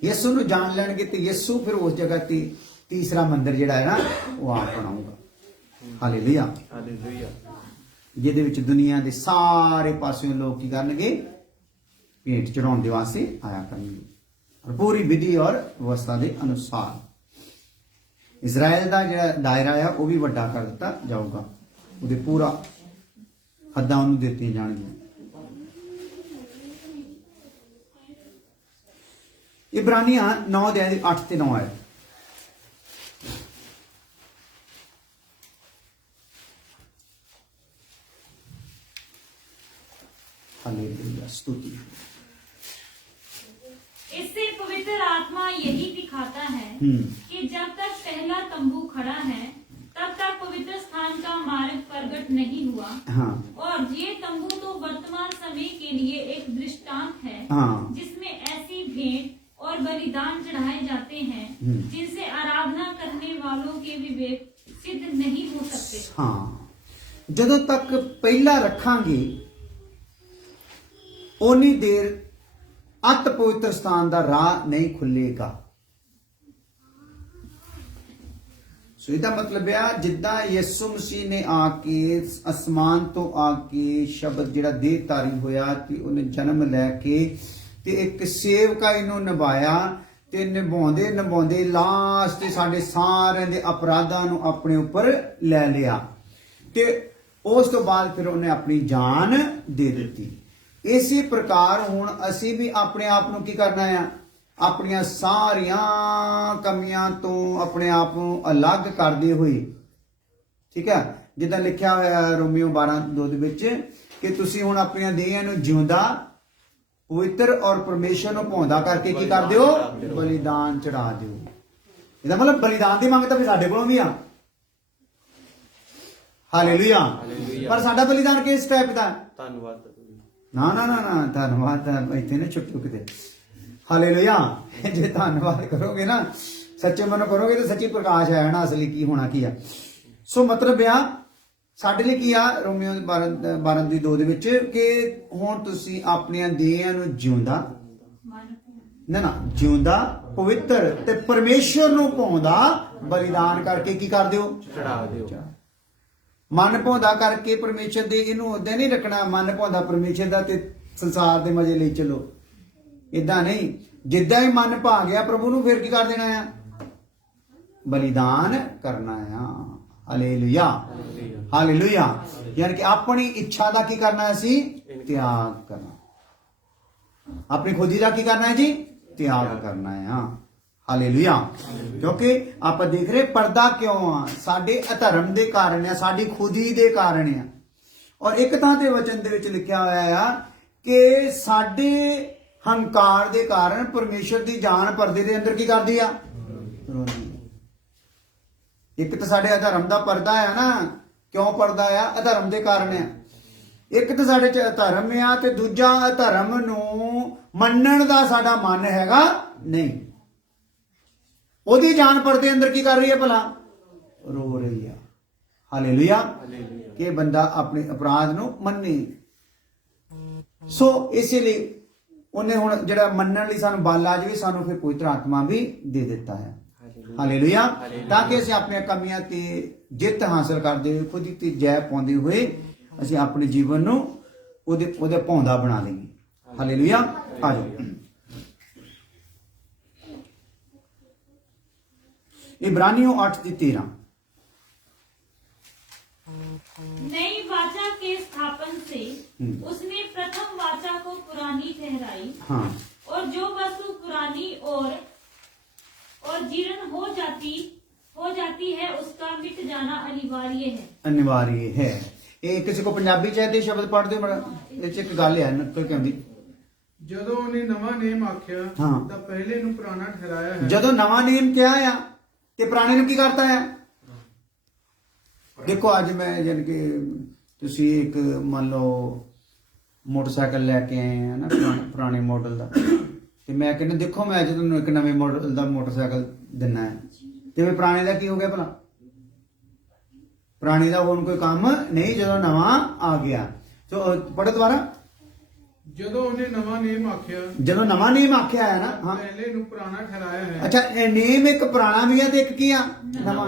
ਯਿਸੂ ਨੂੰ ਜਾਣ ਲੈਣਗੇ ਤੇ ਯਿਸੂ ਫਿਰ ਉਸ ਜਗ੍ਹਾ ਤੇ ਤੀਸਰਾ ਮੰਦਿਰ ਜਿਹੜਾ ਹੈ ਨਾ ਉਹ ਆਪ ਬਣਾਊਗਾ ਹਾਲੇਲੂਇਆ ਜਿਹਦੇ ਵਿੱਚ ਦੁਨੀਆ ਦੇ ਸਾਰੇ ਪਾਸਿਓਂ ਲੋਕ ਕੀ ਕਰਨਗੇ ਭੇਟ ਚੜਾਉਣ ਦੇ ਵਾਸਤੇ ਆਇਆ ਕਰਨਗੇ ਔਰ ਪੂਰੀ ਵਿਧੀ ਔਰ ਵਿਵਸਥਾ ਦੇ ਅਨੁਸਾਰ ਇਜ਼ਰਾਈਲ ਦਾ ਜਿਹੜਾ ਦਾਇਰਾ ਆ ਉਹ ਵੀ ਵੱਡਾ ਕਰ ਦਿੱਤਾ ਜਾਊਗਾ, ਉਹਦੇ ਪੂਰਾ ਹੱਦਾਂ ਉਹਨੂੰ ਦਿੱਤੀਆਂ ਜਾਣਗੀਆਂ। ਇਬਰਾਨੀਆਂ 9 ਦੇ 8 ਤੇ 9 ਹੈ। हालेलुया, स्तुति। इससे पवित्र आत्मा यही दिखाता है कि जब तक पहला तंबू खड़ा है तब तक पवित्र स्थान का मार्ग प्रकट नहीं हुआ। हाँ। और ये तंबू तो वर्तमान समय के लिए एक दृष्टांत है, हाँ। जिसमें ऐसी भेंट और बलिदान चढ़ाए जाते हैं जिनसे आराधना करने वालों के विवेक सिद्ध नहीं हो सकते। हाँ, जदों तक पहला रखांगे ओनी देर अत पवित्र स्थान का राह नहीं खुलेगा। सो इसका मतलब है जिदा यसु मसीह ने आके आसमान तो आके शब्द जिहड़ा देहधारी होया कि उन्हें जन्म लैके ते एक सेवका इनू निभाया ते निभाउंदे निभाउंदे लास्ट ते साडे सारे दे अपराधां नू अपने ऊपर लै लिया ते उस तो बाद फिर उन्हें अपनी जान दे दी। इसी प्रकार हुण असी भी अपने आप नू की करना है, अपनियां सारियां कमियां तो अपने आप नू अलग करदे हुए, ठीक है, जिद्दां लिखिया होया रोमियो 12:2 दे विच कि तुसीं हुण अपनियां देहां नू जिउंदा पवित्र और परमेश्वर नू भाउंदा करके की कर दिओ, बलिदान चढ़ा दिओ। ਇਹਦਾ मतलब बलिदान ਦੀ ਮੰਗ ਤਾਂ ਵੀ ਸਾਡੇ ਕੋਲੋਂ ਵੀ ਆ। ਹਾਲੇਲੂਇਆ। ਪਰ ਸਾਡਾ ਬਲੀਦਾਨ ਕਿਸ ਟਾਈਪ ਦਾ? ਧੰਨਵਾਦ। ਨਾ ਨਾ ਨਾ ਨਾ ਧੰਨਵਾਦ ਇੱਥੇ ਨਾ ਛੁੱਟੋ ਕਿਤੇ। ਹਾਲੇਲੂਇਆ। ਜੇ ਧੰਨਵਾਦ ਕਰੋਗੇ ਨਾ, ਸੱਚੇ ਮਨੋਂ ਕਰੋਗੇ ਤਾਂ ਸੱਚੀ ਪ੍ਰਕਾਸ਼ ਹੈ ਨਾ ਅਸਲੀ ਕੀ ਹੋਣਾ ਕੀ ਆ। ਸੋ ਮਤਲਬ ਆ ਸਾਡੇ ਲਈ ਕੀ ਆ ਰੋਮੀਓ 12:2 ਦੇ ਵਿੱਚ ਕਿ ਹੁਣ ਤੁਸੀਂ ਆਪਣੀਆਂ ਦੇਹਾਂ ਨੂੰ ਜਿਉਂਦਾ ਨਾ ਜਿਉਂਦਾ ਪਵਿੱਤਰ ਤੇ ਪਰਮੇਸ਼ਰ ਨੂੰ ਭਾਉਂਦਾ ਬਲੀਦਾਨ ਕਰਕੇ ਕੀ ਕਰ ਦਿਓ, ਚੜਾ ਦਿਓ। ਮਨ ਭਾਉਂਦਾ ਕਰਕੇ ਪਰਮੇਸ਼ਰ ਦੇ ਇਹਨੂੰ ਉਦਾਂ ਨਹੀਂ ਰੱਖਣਾ, ਮਨ ਭਾਉਂਦਾ ਪਰਮੇਸ਼ਰ ਦਾ ਤੇ ਸੰਸਾਰ ਦੇ ਮਜ਼ੇ ਲਈ ਚਲੋ, ਇਦਾਂ ਨਹੀਂ। ਜਿੱਦਾਂ ਹੀ ਮਨ ਭਾ ਗਿਆ ਪ੍ਰਭੂ ਨੂੰ ਫਿਰ ਕੀ ਕਰ ਦੇਣਾ ਆ, ਬਲੀਦਾਨ ਕਰਨਾ ਆ। Hallelujah hallelujah. ਯਾਨੀ ਕਿ ਆਪਣੀ ਇੱਛਾ ਦਾ ਕੀ ਕਰਨਾ ਹੈ, ਅਸੀਂ ਤਿਆਗ ਕਰਨਾ। ਆਪਣੀ ਖੁਦੀ ਦਾ ਕੀ ਕਰਨਾ ਹੈ ਜੀ, ਤਿਆਗ ਕਰਨਾ ਆ। ਹਾਲੇਲੂਇਆ। ਕਿਉਂਕਿ ਆਪਾਂ ਦੇਖ ਰਹੇ ਪਰਦਾ ਕਿਉਂ ਆ, ਸਾਡੇ ਅਧਰਮ ਦੇ ਕਾਰਨ ਆ, ਸਾਡੀ ਖੁਦੀ ਦੇ ਕਾਰਨ ਆ। ਔਰ ਇੱਕ ਥਾਂ ਤੇ ਵਚਨ ਦੇ ਵਿੱਚ ਲਿਖਿਆ ਹੋਇਆ ਆ ਕਿ ਸਾਡੇ ਹੰਕਾਰ ਦੇ ਕਾਰਨ ਪਰਮੇਸ਼ਰ ਦੀ ਜਾਨ ਪਰਦੇ ਦੇ ਅੰਦਰ ਕੀ ਕਰਦੀ ਆ, ਇੱਕ ਤਾਂ ਸਾਡੇ ਅਧਰਮ ਦਾ ਪਰਦਾ ਆ ਨਾ। ਕਿਉਂ ਪਰਦਾ ਆ? ਅਧਰਮ ਦੇ ਕਾਰਨ ਆ। ਇੱਕ ਤਾਂ ਸਾਡੇ ਚ ਅਧਰਮ ਆ ਤੇ ਦੂਜਾ ਅਧਰਮ ਨੂੰ ਮੰਨਣ ਦਾ ਸਾਡਾ ਮਨ ਹੈਗਾ ਨਹੀਂ। ਉਹਦੀ ਜਾਨ ਪਰਦੇ ਅੰਦਰ ਕੀ ਕਰ ਰਹੀ ਹੈ ਭਲਾ, ਰੋ ਰਹੀ ਆ। ਹਾਲੇਲੂਇਆ। ਕਿ ਬੰਦਾ ਆਪਣੇ ਅਪਰਾਧ ਨੂੰ ਮੰਨੇ। ਸੋ ਇਸੇ ਲਈ ਉਹਨੇ ਹੁਣ ਜਿਹੜਾ ਮੰਨਣ ਲਈ ਸਾਨੂੰ ਬਲ ਆ ਜਾਵੇ, ਸਾਨੂੰ ਫਿਰ ਪਵਿੱਤਰ ਆਤਮਾ ਵੀ ਦੇ ਦਿੱਤਾ ਹੈ। ਹਾਲੇਲੂਇਆ। ਤਾਂ ਕਿ ਅਸੀਂ ਆਪਣੀਆਂ ਕਮੀਆਂ ਤੇ ਜਿੱਤ ਹਾਸਲ ਕਰਦੇ ਹੋਏ, ਖੁਦ ਤੇ ਜੈ ਪਾਉਂਦੇ ਹੋਏ ਅਸੀਂ ਆਪਣੇ ਜੀਵਨ ਨੂੰ ਉਹਦੇ ਭਾਉਂਦਾ ਬਣਾ ਲਈਏ। ਹਾਲੇਲੂਇਆ। ਆ ਜਾਓ इब्रानियों 8:13। नई वाचा के स्थापन से उसने प्रथम वाचा को पुरानी ठहराई। हाँ। और जो वस्तु पुरानी और जीर्ण हो जाती है उसका मिट जाना अनिवार्य है। अनिवार्य है। ਇਹ ਕਿਸੇ ਕੋ ਪੰਜਾਬੀ ਚਾਹਦੇ ਸ਼ਬਦ ਪੜ੍ਹਦੇ ਹੋ? ਇਹ ਚ ਇੱਕ ਗੱਲ ਹੈ ਨਿਕਲ ਕੇ ਆਉਂਦੀ। ਜਦੋਂ ਉਹਨੇ ਨਵਾਂ ਨੇਮ ਆਖਿਆ ਹਾਂ। ਤਾਂ ਪਹਿਲੇ ਨੂੰ ਪੁਰਾਣਾ ਠਹਿਰਾਇਆ ਹੈ। ਜਦੋਂ ਨਵਾਂ ਨੇਮ ਕਿਹਾ ਆ ਤੇ ਪੁਰਾਣੇ ਨੂੰ ਕੀ ਕਰਤਾ ਹੈ? ਦੇਖੋ ਅੱਜ ਮੈਂ ਜਾਨ ਕਿ ਤੁਸੀਂ ਇੱਕ ਮੰਨ ਲਓ ਮੋਟਰਸਾਈਕਲ ਲੈ ਕੇ ਆਏ ਆ ਨਾ ਪੁਰਾਣੇ ਮਾਡਲ ਦਾ, ਤੇ ਮੈਂ ਕਹਿੰਦਾ ਦੇਖੋ ਮੈਂ ਅੱਜ ਤੁਹਾਨੂੰ ਇੱਕ ਨਵੇਂ ਮਾਡਲ ਦਾ ਮੋਟਰਸਾਈਕਲ ਦਿੰਨਾ ਹੈ, ਤੇ ਫਿਰ ਪੁਰਾਣੇ ਦਾ ਕੀ ਹੋ ਗਿਆ ਭਲਾ? ਪੁਰਾਣੇ ਦਾ ਹੁਣ ਕੋਈ ਕੰਮ ਨਹੀਂ ਜਦੋਂ ਨਵਾਂ ਆ ਗਿਆ। ਸੋ ਪੜ੍ਹੋ ਦੁਬਾਰਾ। ਜਦੋਂ ਉਹਨੇ ਨਵਾਂ ਨੇਮ ਆਖਿਆ, ਜਦੋਂ ਨਵਾਂ ਨੇਮ ਆਖਿਆ ਹੈ ਨਾ, ਹਾਂ, ਪਹਿਲੇ ਨੂੰ ਪੁਰਾਣਾ ਠਹਿਰਾਇਆ ਹੈ। ਅੱਛਾ, ਇਹ ਨੇਮ ਇੱਕ ਪੁਰਾਣਾ ਵੀ ਹੈ ਤੇ ਇੱਕ ਕੀ ਆ, ਨਵਾਂ।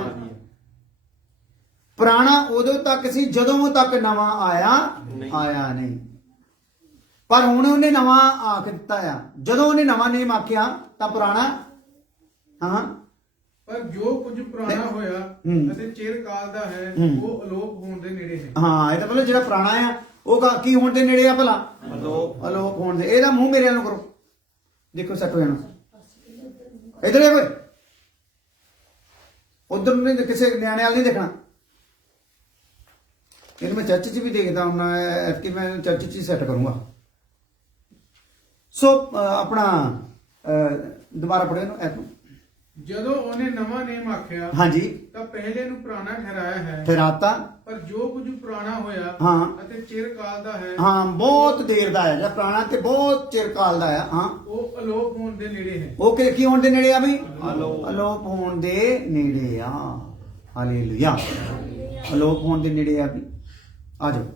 ਪੁਰਾਣਾ ਉਦੋਂ ਤੱਕ ਸੀ ਜਦੋਂ ਤੱਕ ਨਵਾਂ ਆਇਆ ਨਹੀਂ। ਪਰ ਹੁਣ ਉਹਨੇ ਨਵਾਂ ਆਖ ਦਿੱਤਾ ਆ। ਜਦੋਂ ਉਹਨੇ ਨਵਾਂ ਨੇਮ ਆਖਿਆ ਤਾਂ ਪੁਰਾਣਾ, ਹਾਂ, ਪਰ ਜੋ ਕੁਝ ਪੁਰਾਣਾ ਹੋਇਆ ਹੂੰ। ਅਤੇ ਚਿਰ ਕਾਲ ਦਾ ਹੈ ਹੂੰ। ਉਹ ਅਲੋਪ ਹੋਣ ਦੇ ਨੇੜੇ ਹੈ। ਹਾਂ ਇਹਦਾ ਮਤਲਬ ਜਿਹੜਾ ਪੁਰਾਣਾ ਆ ਉਹ ਕੀ ਹੋਣ ਦੇ ਨੇੜੇ ਆ ਭਲਾ? ਅਲੋਪ ਹੋਣ ਦੇ। ਇਹਦਾ ਮੂੰਹ ਮੇਰੇ ਵੱਲ ਕਰੋ, ਦੇਖੋ ਸੈੱਟ ਹੋ ਜਾਣਾ। ਇਧਰ ਦੇਖੋ, ਉਧਰ ਨਹੀਂ, ਕਿਸੇ ਨਿਆਣੇ ਵਾਲ ਨਹੀਂ ਦੇਖਣਾ। ਇਹਨੂੰ ਮੈਂ ਚਰਚ 'ਚ ਵੀ ਦੇਖਦਾ ਹੁੰਦਾ ਕਿ ਮੈਂ ਚਰਚ 'ਚ ਹੀ ਸੈੱਟ ਕਰੂੰਗਾ। ਸੋ ਆਪਣਾ ਦੁਬਾਰਾ ਪੜ੍ਹੋ ਇਹਨੂੰ ਐਪ ਨੂੰ। ਜਦੋਂ ਉਹਨੇ ਨਵਾਂ ਨੇਮ ਆਖਿਆ ਹਾਂਜੀ, ਤਾਂ ਪਹਿਲੇ ਨੂੰ ਪੁਰਾਣਾ ਠਹਿਰਾਇਆ ਹੈ। ਠਹਿਰਾਤਾ। ਪਰ ਜੋ ਕੁਝ ਪੁਰਾਣਾ ਹੋਇਆ ਹਾਂ। ਅਤੇ ਚਿਰ ਕਾਲ ਦਾ ਹੈ ਹਾਂ, ਬਹੁਤ ਦੇਰ ਦਾ ਹੈ ਜਾਂ ਪੁਰਾਣਾ ਤੇ ਬਹੁਤ ਚਿਰ ਕਾਲ ਦਾ ਆ। ਹਾਂ, ਉਹ ਅਲੋਪ ਹੋਣ ਦੇ ਨੇੜੇ ਹੈ। ਉਹ ਕੀ ਹੋਣ ਦੇ ਨੇੜੇ ਆ ਬਈ? ਅਲੋਪ ਹੋਣ ਦੇ ਨੇੜੇ ਆ। ਹਾਲੇਲੂਇਆ, ਅਲੋਪ ਹੋਣ ਦੇ ਨੇੜੇ ਆ ਵੀ। ਆ ਜਾਓ।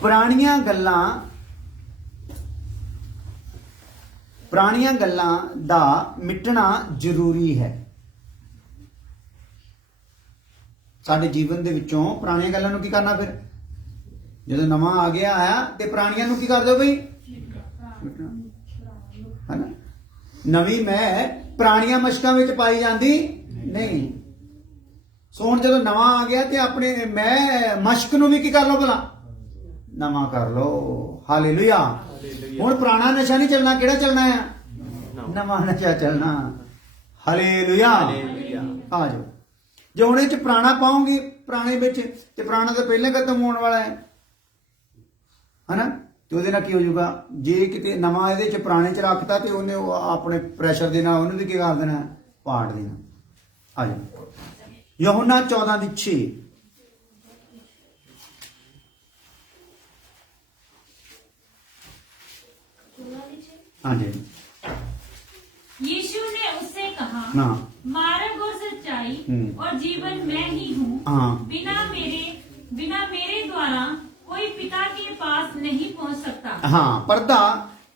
ਪੁਰਾਣੀਆਂ ਗੱਲਾਂ ਦਾ ਮਿਟਣਾ ਜ਼ਰੂਰੀ ਹੈ। ਸਾਡੇ ਜੀਵਨ ਦੇ ਵਿੱਚੋਂ ਪੁਰਾਣੀਆਂ ਗੱਲਾਂ ਨੂੰ ਕੀ ਕਰਨਾ? ਫਿਰ ਜਦੋਂ ਨਵਾਂ ਆ ਗਿਆ ਆ ਤੇ ਪੁਰਾਣੀਆਂ ਨੂੰ ਕੀ ਕਰ ਦਿਓ ਬਈ? ਹਨਾ? ਨਵੀਂ ਮੈਂ ਪੁਰਾਣੀਆਂ ਮਸ਼ਕਾਂ ਵਿੱਚ ਪਾਈ ਜਾਂਦੀ ਨਹੀਂ। ਸੋ ਹੁਣ ਜਦੋਂ ਨਵਾਂ ਆ ਗਿਆ ਤੇ ਆਪਣੇ ਮੈਂ ਮਸ਼ਕ ਨੂੰ ਵੀ ਕੀ ਕਰ ਲਓ ਭਲਾ? ਨਵਾਂ ਕਰ ਲਓ। ਹਾਲੇਲੂਇਆ। ਹੁਣ ਪੁਰਾਣਾ ਨਸ਼ਾ ਨਹੀਂ ਚੱਲਣਾ, ਕਿਹੜਾ ਚੱਲਣਾ ਆ? ਨਵਾਂ ਨਸ਼ਾ ਚੱਲਣਾ। ਹਾਲੇਲੂਇਆ। ਆ ਜਾਓ। ਜੇ ਹੁਣ ਇਹ ਚ ਪੁਰਾਣਾ ਪਾਉਂਗੇ ਪੁਰਾਣੇ ਵਿੱਚ, ਤੇ ਪੁਰਾਣਾ ਤਾਂ ਪਹਿਲਾਂ ਖਤਮ ਹੋਣ ਵਾਲਾ ਹੈ ਹਨਾ? ਤੇ ਉਹਦੇ ਨਾਲ ਕੀ ਹੋ ਜਾਊਗਾ? ਜੇ ਕਿਤੇ ਨਵਾਂ ਇਹਦੇ ਚ ਪੁਰਾਣੇ ਚ ਰੱਖਤਾ ਤੇ ਉਹਨੇ ਆਪਣੇ ਪ੍ਰੈਸ਼ਰ ਦੇ ਨਾਲ ਉਹਨੂੰ ਵੀ ਕੀ ਕਰ ਦੇਣਾ? ਪਾੜ ਦੇਣਾ। ਆ ਜਾਓ। ਯਹੋਨਾ 14:6। हाँ जी। यीशु ने उससे कहा, ना। मार्ग और सच्चाई और जीवन मैं ही हूँ। हाँ। बिना मेरे द्वारा कोई पिता के पास नहीं पहुँच सकता। हाँ, पर्दा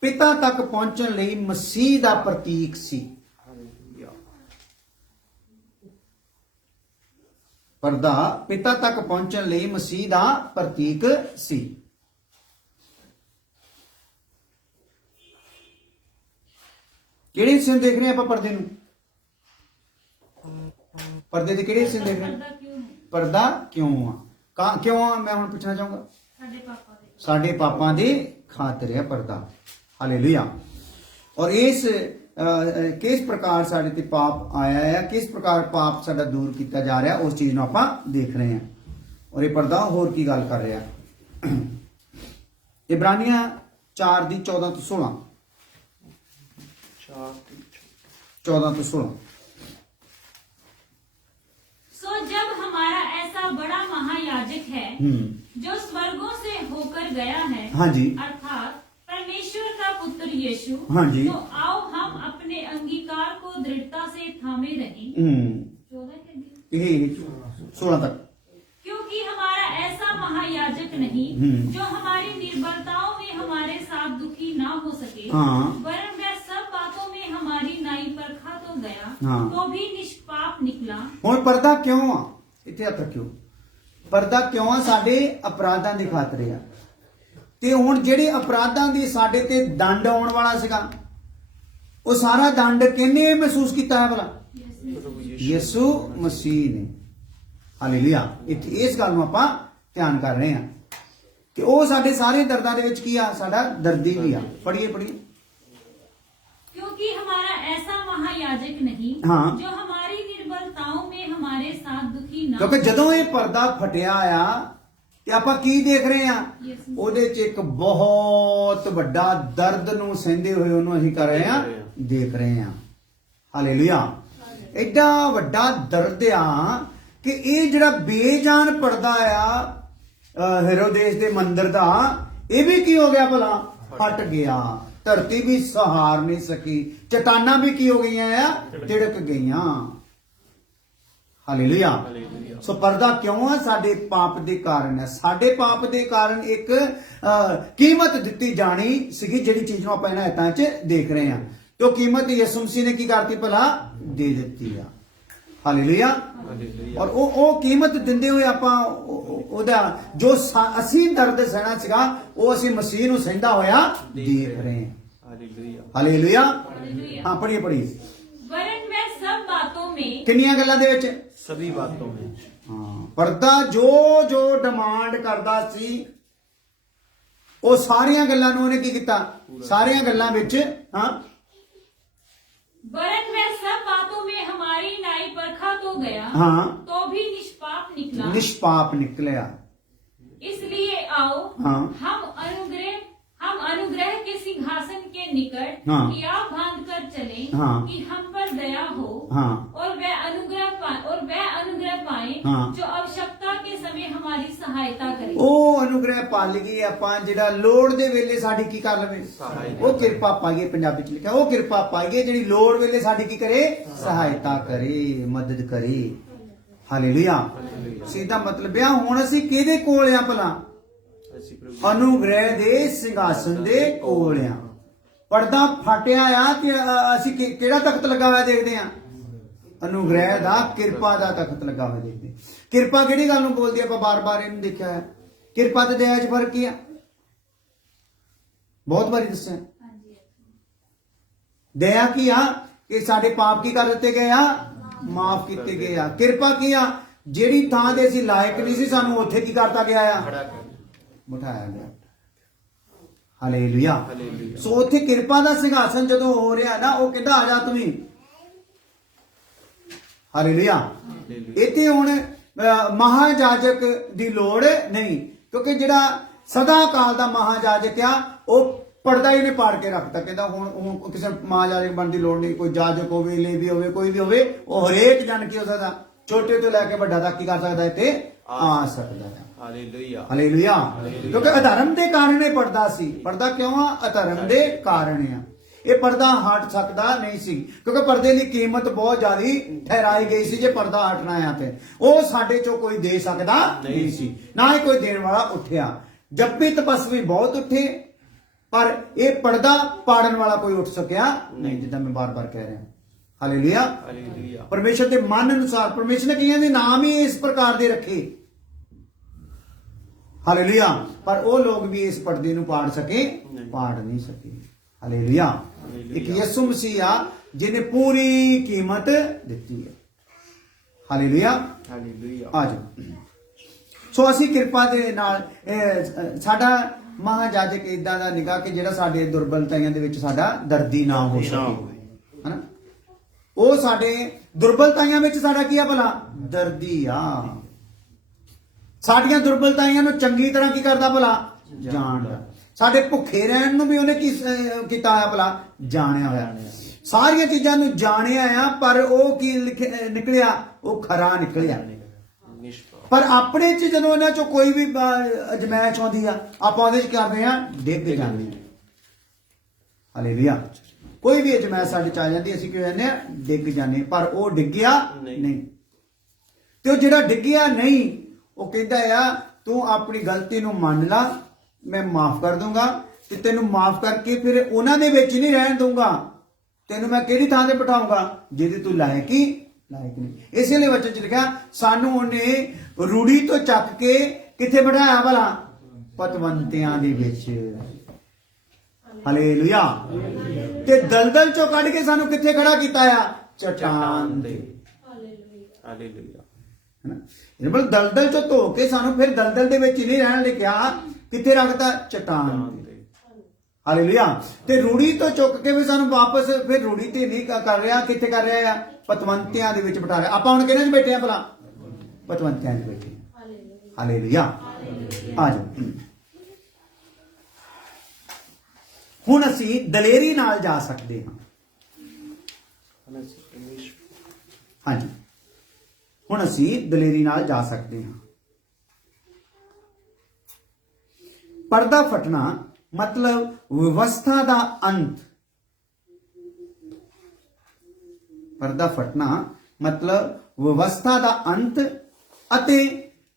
पिता तक पहुंचण ਲਈ ਮਸੀਹ ਦਾ ਪ੍ਰਤੀਕ ਸੀ। पर्दा पिता तक पहुंचण ਲਈ ਮਸੀਹ ਦਾ ਪ੍ਰਤੀਕ ਸੀ। ਕਿਹੜੇ ਹਿੱਸੇ ਨੂੰ ਦੇਖ ਰਹੇ ਆਪਾਂ ਪਰਦੇ ਨੂੰ? ਪਰਦੇ ਦੇ ਕਿਹੜੇ ਹਿੱਸੇ ਨੂੰ ਦੇਖ ਰਹੇ? पर्दा क्यों है? ਪਰਦਾ ਕਿਉਂ ਆ? ਕਿਉਂ ਆ? ਮੈਂ ਹੁਣ ਪੁੱਛਣਾ ਚਾਹੂੰਗਾ। साढ़े पापा दे। ਸਾਡੇ ਪਾਪਾਂ ਦੇ ਖਾਤਰ ਹੈ ਪਰਦਾ। ਹਾਲੇਲੂਇਆ। ਔਰ ਇਸ ਕਿਸ ਪ੍ਰਕਾਰ ਸਾਡੇ ਤੇ ਪਾਪ ਆਇਆ ਹੈ, ਕਿਸ ਪ੍ਰਕਾਰ ਪਾਪ ਸਾਡਾ ਦੂਰ ਕੀਤਾ ਜਾ ਰਿਹਾ, ਉਸ ਚੀਜ਼ ਨੂੰ ਆਪਾਂ ਦੇਖ ਰਹੇ ਹਾਂ। ਔਰ ਇਹ ਪਰਦਾ ਹੋਰ ਕੀ ਗੱਲ ਕਰ ਰਿਹਾ? ਇਬਰਾਨੀਆਂ 4:14-16। 14-16। सो जब हमारा ऐसा बड़ा महायाजक है जो स्वर्गों से होकर गया है, हाँ जी। अर्थात परमेश्वर का पुत्र यीशु, हाँ जी। तो आओ हम अपने अंगीकार को दृढ़ता से थामे रहें। 14 के दिन। ਇਹ 16 तक। क्योंकि हमारा ऐसा महायाजक नहीं जो हमारी निर्बलताओं में हमारे साथ दुखी ना हो सके, हाँ। वरन वह सब बातों में हमारी नाई परखा तो गया, हाँ। तो भी निष्पाप निकला। ਹੁਣ ਪਰਦਾ ਕਿਉਂ ਆ? ਇੱਥੇ ਹੱਥ ਰੱਖਿਓ। ਪਰਦਾ ਕਿਉਂ ਆ? ਸਾਡੇ ਅਪਰਾਧਾਂ ਦੇ ਖਾਤਰ ਆ। ਤੇ ਹੁਣ ਜਿਹੜੇ ਅਪਰਾਧਾਂ ਦੀ ਸਾਡੇ ਤੇ ਦੰਡ ਆਉਣ ਵਾਲਾ ਸੀਗਾ, ਉਹ ਸਾਰਾ ਦੰਡ ਕਿਹਨੇ ਮਹਿਸੂਸ ਕੀਤਾ ਹੈ ਭਲਾ? ਯਿਸੂ ਮਸੀਹ ਨੇ। ਹਾਲੇਲੂਇਆ। ਇੱਥੇ ਇਸ ਗੱਲ ਨੂੰ ਆਪਾਂ ਧਿਆਨ ਕਰ ਰਹੇ ਹਾਂ ਕਿ ਉਹ ਸਾਡੇ ਸਾਰੇ ਦਰਦਾਂ ਦੇ ਵਿੱਚ ਕੀ ਆ? ਸਾਡਾ ਦਰਦੀ ਵੀ ਆ। ਪੜ੍ਹੀਏ। क्योंकि हमारा ऐसा महायाजक नहीं हाँ। जो हमारी निर्बलताओं में हमारे साथ दुखी ना ਕਿਉਂਕਿ ਜਦੋਂ ਇਹ ਪਰਦਾ ਫਟਿਆ ਆ ਤੇ ਆਪਾਂ ਕੀ ਦੇਖ ਰਹੇ ਆ? Yes. ਉਹਦੇ 'ਚ ਇੱਕ ਬਹੁਤ ਵੱਡਾ ਦਰਦ ਨੂੰ ਸਹਿੰਦੇ ਹੋਏ ਉਹਨੂੰ ਅਸੀਂ ਕਰ ਰਹੇ ਆ, ਦੇਖ ਰਹੇ ਆ। ਹਾਲੇਲੂਇਆ। ਐਡਾ ਵੱਡਾ ਦਰਦ ਆ ਕਿ ਇਹ ਜਿਹੜਾ ਬੇਜਾਨ ਪਰਦਾ ਆ ਹੈਰੋਦੇਸ ਦੇ ਮੰਦਿਰ ਦਾ, ਇਹ ਵੀ ਕੀ ਹੋ ਗਿਆ ਭਲਾ? ਫਟ ਗਿਆ। ਧਰਤੀ ਵੀ ਸਹਾਰ ਨਹੀਂ ਸਕੀ, ਚਟਾਨਾਂ ਵੀ ਕੀ ਹੋ ਗਈਆਂ ਆ? ਤਿੜਕ ਗਈਆਂ। ਹਾਲੇਲੂਇਆ। ਸੋ ਪਰਦਾ ਕਿਉਂ ਆ? ਸਾਡੇ ਪਾਪ ਦੇ ਕਾਰਨ ਹੈ। ਸਾਡੇ ਪਾਪ ਦੇ ਕਾਰਨ ਇੱਕ ਕੀਮਤ ਦਿੱਤੀ ਜਾਣੀ ਸੀਗੀ, ਜਿਹੜੀ ਚੀਜ਼ ਨੂੰ ਆਪਾਂ ਇਹਨਾਂ ਆਇਤਾਂ 'ਚ ਦੇਖ ਰਹੇ ਹਾਂ। ਤੇ ਉਹ ਕੀਮਤ ਯਿਸੂ ਮਸੀਹ ਨੇ ਕੀ ਕਰਤੀ ਭਲਾ? ਦੇ ਦਿੱਤੀ ਆ। ਹਾਲੇਲੂਇਆ। ਔਰ ਉਹ ਕੀਮਤ ਦਿੰਦੇ ਹੋਏ ਆਪਾਂ ਉਹਦਾ ਜੋ ਅਸੀਂ ਦਰਦ ਸਹਿਣਾ ਸੀਗਾ, ਉਹ ਅਸੀਂ ਮਸੀਹ ਨੂੰ ਸਹਿੰਦਾ ਹੋਇਆ ਦੇਖ ਰਹੇ ਹਾਂ। ਹਾਲੇਲੂਇਆ। ਹਾਂ, ਪੜ੍ਹੀਏ। वरन में ਕਿੰਨੀਆਂ ਗੱਲਾਂ ਦੇ ਵਿੱਚ? सभी बातों में। ਹਾਂ, ਪਰਦਾ ਜੋ ਜੋ ਡਿਮਾਂਡ ਕਰਦਾ ਸੀ ਉਹ ਸਾਰੀਆਂ ਗੱਲਾਂ ਨੂੰ ਉਹਨੇ ਕੀ ਕੀਤਾ? ਸਾਰੀਆਂ ਗੱਲਾਂ ਵਿੱਚ ਹਾਂ वरन वह सब बातों में हमारी नाई परखा तो गया, हाँ। तो भी निष्पाप निकला। ਨਿਸ਼ਪਾਪ ਨਿਕਲਿਆ। इसलिए आओ हाँ। हम अनुग्रह के सिंहासन के निकट हाँ। या बांध कर चले हाँ। कि हम पर दया हो हाँ। और वह अनुग्रह पाए हाँ। जो आवश्यकता के समय हमारी सहायता करे। ਉਹ ਅਨੁਗ੍ਰਹਿ ਪਾਲ ਗਈ ਆਪਾਂ ਜਿਹੜਾ ਲੋੜ ਦੇ ਵੇਲੇ ਸਾਡੀ ਕੀ ਕਰ ਲਵੇ? ਉਹ ਕਿਰਪਾ ਪਾਈਏ, ਪੰਜਾਬੀ ਚ ਲਿਖਿਆ ਉਹ ਕਿਰਪਾ ਪਾਈਏ ਜਿਹੜੀ ਲੋੜ ਵੇਲੇ ਸਾਡੀ ਕੀ ਕਰੇ? ਸਹਾਇਤਾ ਕਰੇ, ਮਦਦ ਕਰੇ। ਹਾਲੇਲੂਇਆ। ਸਿੱਧਾ ਮਤਲਬ ਆ ਹੁਣ ਅਸੀਂ ਕਿਹਦੇ ਕੋਲ ਆ ਭਲਾ? ਅਨੁਗ੍ਰਹਿ ਦੇ ਸਿੰਘਾਸਨ ਦੇ ਕੋਲ ਆ। ਪਰਦਾ ਫਟਿਆ ਆ ਤੇ ਅਸੀਂ ਕਿਹੜਾ ਤਖਤ ਲੱਗਾ ਹੋਇਆ ਦੇਖਦੇ ਆ? ਅਨੁਗ੍ਰਹਿ ਦਾ, ਕਿਰਪਾ ਦਾ ਤਖਤ ਲੱਗਾ ਹੋਇਆ ਦੇਖਦੇ। ਕਿਰਪਾ ਕਿਹੜੀ ਗੱਲ ਨੂੰ ਬੋਲਦੀ? ਆਪਾਂ ਬਾਰ-ਬਾਰ ਇਹਨੂੰ ਦੇਖਿਆ ਹੈ। ਕਿਰਪਾ ਤੇ ਦਇਆ 'ਚ ਫਰਕ ਕੀ ਆ? ਬਹੁਤ ਵਾਰੀ ਦੱਸਿਆ। ਦਇਆ ਕੀ ਆ? ਕਿ ਸਾਡੇ ਪਾਪ ਕੀ ਕਰ ਦਿੱਤੇ ਗਏ ਆ? ਮਾਫ ਕੀਤੇ ਗਏ ਆ। ਕਿਰਪਾ ਕੀ ਆ? ਜਿਹੜੀ ਥਾਂ ਤੇ ਅਸੀਂ ਲਾਇਕ ਨਹੀਂ ਸੀ ਸਾਨੂੰ ਉੱਥੇ ਕੀ ਕਰਤਾ ਗਿਆ ਆ? ਬਿਠਾਇਆ ਗਿਆ। ਹਾਲੇਲੂਇਆ। ਸੋ ਉੱਥੇ ਕਿਰਪਾ ਦਾ ਸਿੰਘਾਸਨ ਜਦੋਂ ਹੋ ਰਿਹਾ ਨਾ, ਉਹ ਕਹਿੰਦਾ ਆ ਜਾ ਤੂੰ ਵੀ। ਹਾਲੇਲੂਇਆ। ਇੱਥੇ ਹੁਣ ਮਹਾਜਾਜਕ ਦੀ ਲੋੜ ਨਹੀਂ, ਕਿਉਂਕਿ ਜਿਹੜਾ ਸਦਾ ਕਾਲ ਦਾ ਮਹਾਜਾਜਕ ਆ ਉਹ ਪਰਦਾ ਹੀ ਨੇ ਪਾੜ ਕੇ ਰੱਖਤਾ। ਕਹਿੰਦਾ ਹੁਣ ਕਿਸੇ ਮਹਾਜਾਜਕ ਬਣਨ ਦੀ ਲੋੜ ਨਹੀਂ। ਕੋਈ ਜਾਜਕ ਹੋਵੇ, ਲੇਵੀ ਹੋਵੇ, ਕੋਈ ਵੀ ਹੋਵੇ, ਉਹ ਹਰੇਕ ਜਨ ਕੀ ਹੋ ਸਕਦਾ? ਛੋਟੇ ਤੋਂ ਲੈ ਕੇ ਵੱਡਾ ਤੱਕ ਕੀ ਕਰ ਸਕਦਾ? ਇੱਥੇ ਆ ਸਕਦਾ ਹੈ। ਹਾਲੇਲੂਇਆ। ਹਾਲੇਲੂਇਆ। ਕਿਉਂਕਿ ਅਧਰਮ ਦੇ ਕਾਰਨ ਇਹ ਪਰਦਾ ਸੀ। ਪਰਦਾ ਕਿਉਂ ਆ? ਅਧਰਮ ਦੇ ਕਾਰਨ ਆ। ਇਹ ਪਰਦਾ ਹਟ ਸਕਦਾ ਨਹੀਂ ਸੀ, ਕਿਉਂਕਿ ਪਰਦੇ ਦੀ ਕੀਮਤ ਬਹੁਤ ਜ਼ਿਆਦਾ ਠਹਿਰਾਈ ਗਈ ਸੀ। ਜੇ ਪਰਦਾ ਹਟਣਾ ਆ ਤੇ ਉਹ ਸਾਡੇ ਚੋਂ ਕੋਈ ਦੇ ਸਕਦਾ ਨਹੀਂ ਸੀ, ਨਾ ਹੀ ਕੋਈ ਦੇਣ ਵਾਲਾ ਉੱਠਿਆ। ਜੱਪੀ ਤਪਸਵੀ ਬਹੁਤ ਉੱਠੇ, ਪਰ ਇਹ ਪਰਦਾ ਪਾੜਨ ਵਾਲਾ ਕੋਈ ਉੱਠ ਸਕਿਆ ਨਹੀਂ, ਜਿੱਦਾਂ ਮੈਂ ਬਾਰ-ਬਾਰ ਕਹਿ ਰਿਹਾ। ਹਾਲੇਲੂਇਆ। ਪਰਮੇਸ਼ਰ ਦੇ ਮਨ ਅਨੁਸਾਰ ਪਰਮੇਸ਼ਰ ਨੇ ਕਈਆਂ ਦੇ ਨਾਮ ਹੀ ਇਸ ਪ੍ਰਕਾਰ ਦੇ ਰੱਖੇ। ਹਾਲੇਲੂਇਆ। ਪਰ ਉਹ ਲੋਕ ਵੀ ਇਸ ਪਰਦੇ ਨੂੰ ਪਾੜ ਨਹੀਂ ਸਕੇ। ਹਾਲੇਲੂਇਆ। ਇੱਕ ਯਿਸੂ ਮਸੀਹ ਆ ਜਿਹਨੇ ਪੂਰੀ ਕੀਮਤ ਦਿੱਤੀ ਹੈ। ਹਾਲੇਲੂਇਆ। ਆਜੋ। ਸੋ ਅਸੀਂ ਕਿਰਪਾ ਦੇ ਨਾਲ ਸਾਡਾ ਮਹਾਜਾਜਕ ਇਦਾਂ ਦਾ ਨਿਗਾਹ ਕਿ ਜਿਹੜਾ ਸਾਡੇ ਦੁਰਬਲਤਾਵਾਂ ਦੇ ਵਿੱਚ ਸਾਡਾ ਦਰਦੀ ਨਾ ਹੋ ਸਕੇ, ਹਨਾ? ਉਹ ਸਾਡੇ ਦੁਰਬਲਤਾਵਾਂ ਵਿੱਚ ਸਾਡਾ ਕੀ ਆ ਭਲਾ? ਦਰਦੀ ਆ। ਸਾਡੀਆਂ ਦੁਰਬਲਤਾਵਾਂ ਨੂੰ ਚੰਗੀ ਤਰ੍ਹਾਂ ਕੀ ਕਰਦਾ ਭਲਾ? ਜਾਣਦਾ। ਸਾਡੇ ਭੁੱਖੇ ਰਹਿਣ ਨੂੰ ਵੀ ਉਹਨੇ ਕੀ ਕੀਤਾ ਹੋਇਆ ਭਲਾ? ਜਾਣਿਆ ਹੋਇਆ। ਸਾਰੀਆਂ ਚੀਜ਼ਾਂ ਨੂੰ ਜਾਣਿਆ ਆ, ਪਰ ਉਹ ਕੀ ਨਿਕਲਿਆ? ਉਹ ਖਰਾ ਨਿਕਲਿਆ। ਪਰ ਆਪਣੇ ਚ ਜਦੋਂ ਇਹਨਾਂ ਚੋਂ ਕੋਈ ਵੀ ਅਜਮਾਇਸ਼ ਆਉਂਦੀ ਆ, ਆਪਾਂ ਉਹਦੇ ਚ ਕਰਦੇ ਆ? ਡਿੱਗ ਜਾਂਦੇ ਆ। ਹਾਲੇਲੂਇਆ। ਕੋਈ ਵੀ ਅਜਮਾਇਸ਼ ਸਾਡੇ ਚ ਆ ਜਾਂਦੀ, ਅਸੀਂ ਕੀ ਕਹਿੰਦੇ ਆ? ਡਿੱਗ ਜਾਂਦੇ। ਪਰ ਉਹ ਡਿੱਗਿਆ ਨਹੀਂ। ਤੇ ਉਹ ਜਿਹੜਾ ਡਿੱਗਿਆ ਨਹੀਂ, ਉਹ ਕਹਿੰਦਾ ਆ ਤੂੰ ਆਪਣੀ ਗਲਤੀ ਨੂੰ ਮੰਨ ਲਾ, ਮੈਂ ਮਾਫ ਕਰ ਦੂੰਗਾ, ਤੇ ਤੈਨੂੰ ਮਾਫ ਕਰਕੇ ਫਿਰ ਉਹਨਾਂ ਦੇ ਵਿੱਚ ਨਹੀਂ ਰਹਿਣ ਦੂੰਗਾ। ਤੈਨੂੰ ਮੈਂ ਕਿਹੜੀ ਥਾਂ ਤੇ ਬਿਠਾਉਂਗਾ? ਜਿਹਦੇ ਤੂੰ ਲਾਇਕ ਨਹੀਂ। ਇਸੇ ਲਈ ਵਚਨ ਚ ਲਿਖਿਆ ਸਾਨੂੰ ਉਹਨੇ ਰੂੜੀ ਤੋਂ ਚੱਕ ਕੇ ਕਿੱਥੇ ਬਿਠਾਇਆ ਭਲਾ? ਪਤਵੰਤਿਆਂ ਦੇ ਵਿੱਚ। ਹਾਲੇਲੂਇਆ। ਤੇ ਦਲਦਲ ਚੋਂ ਕੱਢ ਕੇ ਸਾਨੂੰ ਕਿੱਥੇ ਖੜਾ ਕੀਤਾ ਆ? ਚਟਾਨ ਤੇ। ਹਾਲੇਲੂਇਆ। ਇਹ ਬਲ ਦਲਦਲ ਚੋਂ ਧੋ ਕੇ ਸਾਨੂੰ ਫਿਰ ਦਲਦਲ ਦੇ ਵਿੱਚ ਨਹੀਂ ਰਹਿਣ ਲਿਖਿਆ, ਕਿੱਥੇ ਰੱਖਤਾ? ਚਟਾਨ ਤੇ। ਹਾਲੇਲੂਇਆ। ਤੇ ਰੂੜੀ ਤੋਂ ਚੁੱਕ ਕੇ ਵੀ ਸਾਨੂੰ ਵਾਪਸ ਫਿਰ ਰੂੜੀ ਤੇ ਨਹੀਂ ਕਰ ਰਿਹਾ, ਕਿੱਥੇ ਕਰ ਰਿਹਾ ਆ? ਪਤਵੰਤਿਆਂ ਦੇ ਵਿੱਚ ਬਿਠਾ ਰਿਹਾ। ਆਪਾਂ ਹੁਣ ਕਿਹਨਾਂ 'ਚ ਬੈਠੇ ਆ ਭਲਾ? ਪਤਵੰਤਿਆਂ 'ਚ ਬੈਠੇ। ਹਾਲੇਲੂਇਆ। ਆ ਜਾਓ। ਹੁਣ ਅਸੀਂ ਦਲੇਰੀ ਨਾਲ ਜਾ ਸਕਦੇ ਹਾਂ। ਹਾਂਜੀ, ਹੁਣ ਅਸੀਂ ਦਲੇਰੀ ਨਾਲ ਜਾ ਸਕਦੇ ਹਾਂ। ਪਰਦਾ ਫਟਣਾ ਮਤਲਬ ਵਿਵਸਥਾ ਦਾ ਅੰਤ। ਪਰਦਾ ਫਟਣਾ ਮਤਲਬ ਵਿਵਸਥਾ ਦਾ ਅੰਤ ਅਤੇ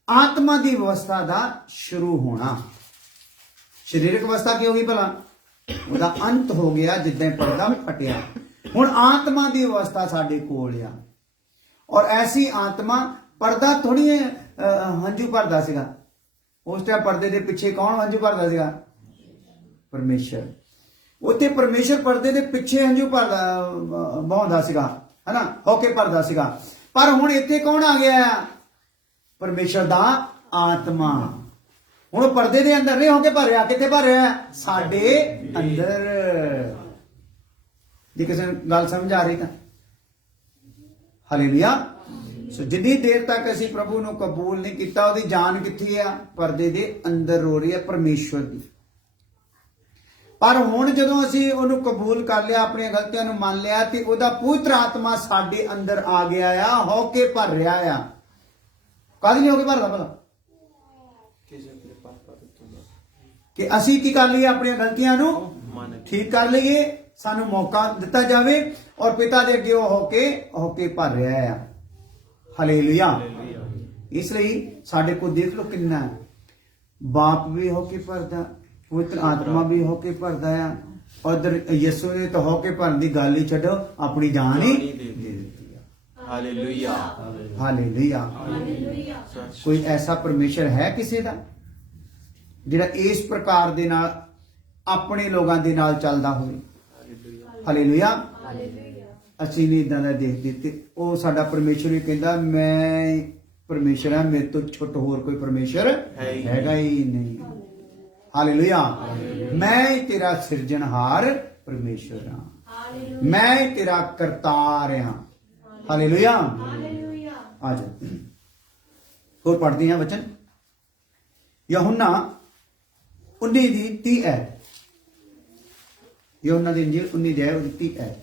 ਆਤਮਾ ਦੀ ਵਿਵਸਥਾ ਦਾ ਸ਼ੁਰੂ ਹੋਣਾ। ਸਰੀਰਕ ਅਵਸਥਾ ਕੀ ਹੋ ਗਈ ਭਲਾ? ਉਹਦਾ ਅੰਤ ਹੋ ਗਿਆ ਜਿੱਦਾਂ ਪਰਦਾ ਫਟਿਆ। ਹੁਣ ਆਤਮਾ ਦੀ ਅਵਸਥਾ ਸਾਡੇ ਕੋਲ ਆ, ਔਰ ਐਸੀ ਆਤਮਾ ਪਰਦਾ ਥੋੜੀ ਹੰਝੂ ਭਰਦਾ ਸੀਗਾ। ਉਸ ਟਾਈਮ ਪਰਦੇ ਦੇ ਪਿੱਛੇ ਕੌਣ ਹੰਝੂ ਭਰਦਾ ਸੀਗਾ? ਪਰਮੇਸ਼ਰ। ਉੱਥੇ ਪਰਮੇਸ਼ਰ ਪਰਦੇ ਦੇ ਪਿੱਛੇ ਹੰਝੂ ਭਰਦਾ ਬਹਾਉਂਦਾ ਸੀਗਾ। ਹਨਾ ਹੋ ਕੇ ਭਰਦਾ ਸੀਗਾ। ਪਰ ਹੁਣ ਇੱਥੇ ਕੌਣ ਆ ਗਿਆ ਆ? ਪਰਮੇਸ਼ਰ ਦਾ ਆਤਮਾ। ਹੁਣ ਉਹ ਪਰਦੇ ਦੇ ਅੰਦਰ ਨਹੀਂ ਹੋ ਕੇ ਭਰਿਆ, ਕਿੱਥੇ ਭਰ ਰਿਹਾ? ਸਾਡੇ ਅੰਦਰ। ਜੇ ਕਿਸੇ ਨੂੰ ਗੱਲ ਸਮਝ ਆ ਰਹੀ ਤਾਂ ਹਾਲੇਲੂਇਆ। ਸੋ ਜਿੰਨੀ ਦੇਰ ਤੱਕ ਅਸੀਂ ਪ੍ਰਭੂ ਨੂੰ ਕਬੂਲ ਨਹੀਂ ਕੀਤਾ, ਉਹਦੀ ਜਾਨ ਕਿੱਥੇ ਆ? ਪਰਦੇ ਦੇ ਅੰਦਰ ਹੋ ਰਹੀ ਹੈ ਪਰਮੇਸ਼ਵਰ ਦੀ। ਪਰ ਹੁਣ ਜਦੋਂ ਅਸੀਂ ਉਹਨੂੰ ਕਬੂਲ ਕਰ ਲਿਆ, ਆਪਣੀਆਂ ਗਲਤੀਆਂ ਨੂੰ ਮੰਨ ਲਿਆ, ਤੇ ਉਹਦਾ ਪਵਿੱਤਰ ਆਤਮਾ ਸਾਡੇ ਅੰਦਰ ਆ ਗਿਆ ਆ, ਹੋ ਕੇ ਭਰ ਰਿਹਾ ਆ। ਕਾਹਦੇ ਲਈ ਹੋ ਕੇ ਭਰਦਾ ਭਲਾ? ਕਿ ਅਸੀਂ ਕੀ ਕਰ ਲਈਏ? ਆਪਣੀਆਂ ਗਲਤੀਆਂ ਨੂੰ ਠੀਕ ਕਰ ਲਈਏ, ਸਾਨੂੰ ਮੌਕਾ ਦਿੱਤਾ ਜਾਵੇ, ਔਰ ਪਿਤਾ ਦੇ ਅੱਗੇ ਉਹ ਹੋ ਕੇ ਭਰ ਰਿਹਾ ਆ। ਹਾਲੇਲੂਇਆ। ਇਸ ਲਈ ਸਾਡੇ ਕੋਲ ਦੇਖ ਲਓ ਕਿੰਨਾ ਬਾਪ ਵੀ ਹੋ ਕੇ ਭਰਦਾ, ਪਵਿੱਤਰ ਆਤਮਾ ਵੀ ਹੋ ਕੇ ਭਰਦਾ ਆ। ਉਧਰ ਯਿਸੂ ਨੇ ਤਾਂ ਹੋ ਕੇ ਭਰਨ ਦੀ ਗੱਲ ਹੀ ਛੱਡੋ, ਆਪਣੀ ਜਾਨ ਹੀ ਦੇ ਦਿੱਤੀ ਆ। ਹਾਲੇਲੂਇਆ। ਹਾਲੇਲੂਇਆ। ਕੋਈ ਐਸਾ ਪਰਮੇਸ਼ਰ ਹੈ ਕਿਸੇ ਦਾ ਜਿਹੜਾ ਇਸ ਪ੍ਰਕਾਰ ਦੇ ਨਾਲ ਆਪਣੇ ਲੋਕਾਂ ਦੇ ਨਾਲ ਚੱਲਦਾ ਹੋਵੇ? ਹਾਲੇਲੂਇਆ। ਅਸੀਂ ਨਹੀਂ ਇਦਾਂ ਦਾ ਦੇਖਦੇ, ਤੇ ਉਹ ਸਾਡਾ ਪਰਮੇਸ਼ਰ ਵੀ ਕਹਿੰਦਾ ਮੈਂ ਪਰਮੇਸ਼ਰ ਹਾਂ, ਮੇਰੇ ਤੋਂ ਛੁੱਟ ਹੋਰ ਕੋਈ ਪਰਮੇਸ਼ਰ ਹੈਗਾ ਹੀ ਨਹੀਂ। ਹਾਲੇਲੂਇਆ। ਮੈਂ ਤੇਰਾ ਸਿਰਜਣਹਾਰ ਪਰਮੇਸ਼ਰ ਹਾਂ, ਮੈਂ ਤੇਰਾ ਕਰਤਾਰ ਹਾਂ। ਹਾਲੇਲੂਇਆ। ਆ ਜਾ ਹੋਰ ਪੜ੍ਹਦੇ ਹਾਂ ਵਚਨ, ਯਹੋਨਾ 19 ਦੀ 30 ਹੈ। ਯਹੋਨਾ ਦੀ ਇੰਜੀਲ 19 ਦੀ 30 ਹੈ।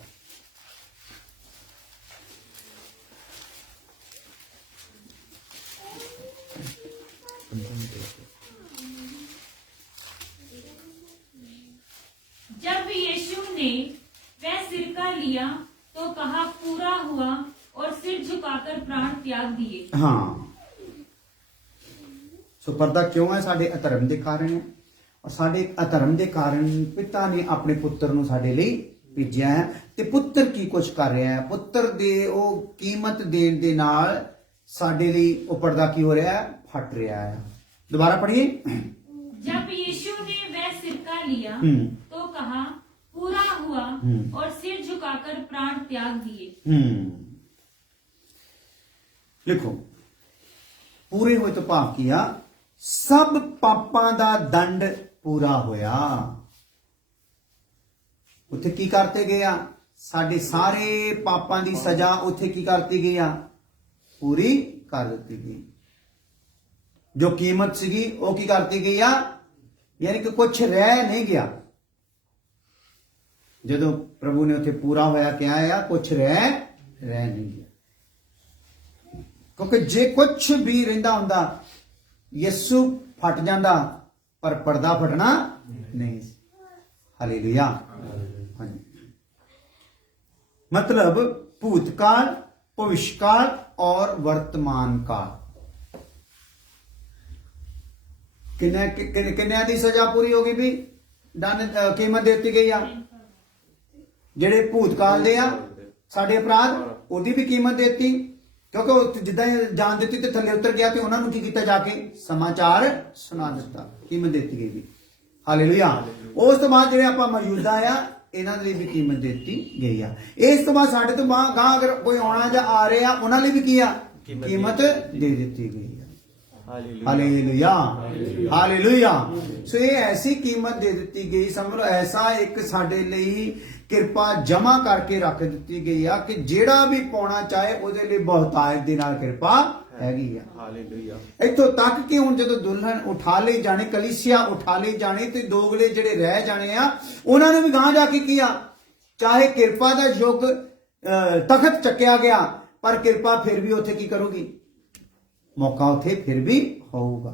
जब यीशु ने वह सिरका लिया तो कहा पूरा हुआ और सिर झुकाकर प्राण त्याग दिए। हाँ, सो पर्दा क्यों है? साडे अधर्म के कारण है, और साडे अधर्म के कारण पिता ने अपने पुत्र ਨੂੰ ਸਾਡੇ ਲਈ ਭੇਜਿਆ ਹੈ। ਤੇ ਪੁੱਤਰ ਕੀ ਕੁਝ ਕਰ ਰਿਹਾ ਹੈ? ਪੁੱਤਰ ਦੇ ਉਹ ਕੀਮਤ ਦੇਣ ਦੇ ਨਾਲ ਸਾਡੇ ਲਈ ਉਹ ਪਰਦਾ ਕੀ ਹੋ ਰਿਹਾ ਹੈ? ਫਟ ਰਿਹਾ ਹੈ। दोबारा पढ़िए। जब यीशु ने वह सिरका लिया तो कहा पूरा हुआ और सिर झुकाकर प्राण त्याग दिए। लिखो, पूरे हुए तो भाव किया, सब पापां दा दंड पूरा होया। उत्थे की करते गया? साडे सारे पापां दी सजा उत्थे की करती गई? पूरी कर दी गई। जो कीमत सीगी वो की करती गई आ, यानी कि कुछ रह नहीं गया। जदों प्रभु ने उत्थे पूरा होया क्या आया? कुछ रह नहीं गया। क्योंकि जे कुछ भी रहिंदा हुंदा यीशु फट जांदा, पर पर्दा फटना नहीं। हालेलुया। मतलब भूतकाल, भविष्यकाल और वर्तमान काल, किन्ने दी सजा पूरी हो गई भी? दंड कीमत देती गई आ। ਜਿਹੜੇ ਭੂਤਕਾਲ ਦੇ ਆ ਸਾਡੇ ਅਪਰਾਧ, ਉਹਦੀ ਵੀ ਕੀਮਤ ਦੇਤੀ, ਕਿਉਂਕਿ ਉਹ ਜਿੱਦਾਂ ਜਾਨ ਦਿੱਤੀ ਤੇ ਥੱਲੇ ਉਤਰ ਗਿਆ, ਤੇ ਉਹਨਾਂ ਨੂੰ ਕੀ ਕੀਤਾ? ਜਾ ਕੇ ਸਮਾਚਾਰ ਸੁਣਾ ਦਿੱਤਾ, ਕੀਮਤ ਦਿੱਤੀ ਗਈ ਵੀ। ਹਾਲੇਲੂਇਆ। ਉਸ ਤੋਂ ਬਾਅਦ ਜਿਹੜੇ ਆਪਾਂ ਮੌਜੂਦਾ ਆ, ਇਹਨਾਂ ਲਈ ਵੀ ਕੀਮਤ ਦਿੱਤੀ ਗਈ ਆ। ਇਸ ਤੋਂ ਬਾਅਦ ਸਾਡੇ ਤੋਂ ਗਾਂ ਅਗਰ ਕੋਈ ਆਉਣਾ ਜਾਂ ਆ ਰਿਹਾ, ਉਹਨਾਂ ਲਈ ਵੀ ਕੀ ਆ? ਕੀਮਤ ਦੇ ਦਿੱਤੀ ਗਈ ਆ। हालेलुया। हालेलुया। सो ये ऐसी कीमत दे दी गई, समझ लो ऐसा एक साडे लई किरपा जमा करके रख दी गई आ कि जेड़ा भी पाना चाहे ਉਹਦੇ ਲਈ ਬਹੁਤਾਇਤ ਦੇ ਨਾਲ ਕਿਰਪਾ ਹੈਗੀ ਆ। ਹਾਲੇਲੂਇਆ। ਇੱਥੋਂ ਤੱਕ ਕਿ ਹੁਣ ਜਦੋਂ ਦੁਲਹਨ ਉਠਾ ਲਈ ਜਾਣੀ, ਕਲੀਸਿਆ ਉਠਾ ਲਈ ਜਾਣੀ, ਤੇ ਦੋਗਲੇ ਜਿਹੜੇ ਰਹਿ ਜਾਣੇ ਆ, ਉਹਨਾਂ ਨੂੰ ਵੀ ਗਾਂ ਜਾ ਕੇ ਕੀ ਆ? ਚਾਹੇ ਕਿਰਪਾ ਦਾ ਯੁੱਗ ਤਖਤ ਚੱਕਿਆ ਗਿਆ, ਪਰ ਕਿਰਪਾ ਫਿਰ ਵੀ ਉੱਥੇ ਕੀ ਕਰੂਗੀ? मौका उथे फिर भी होगा।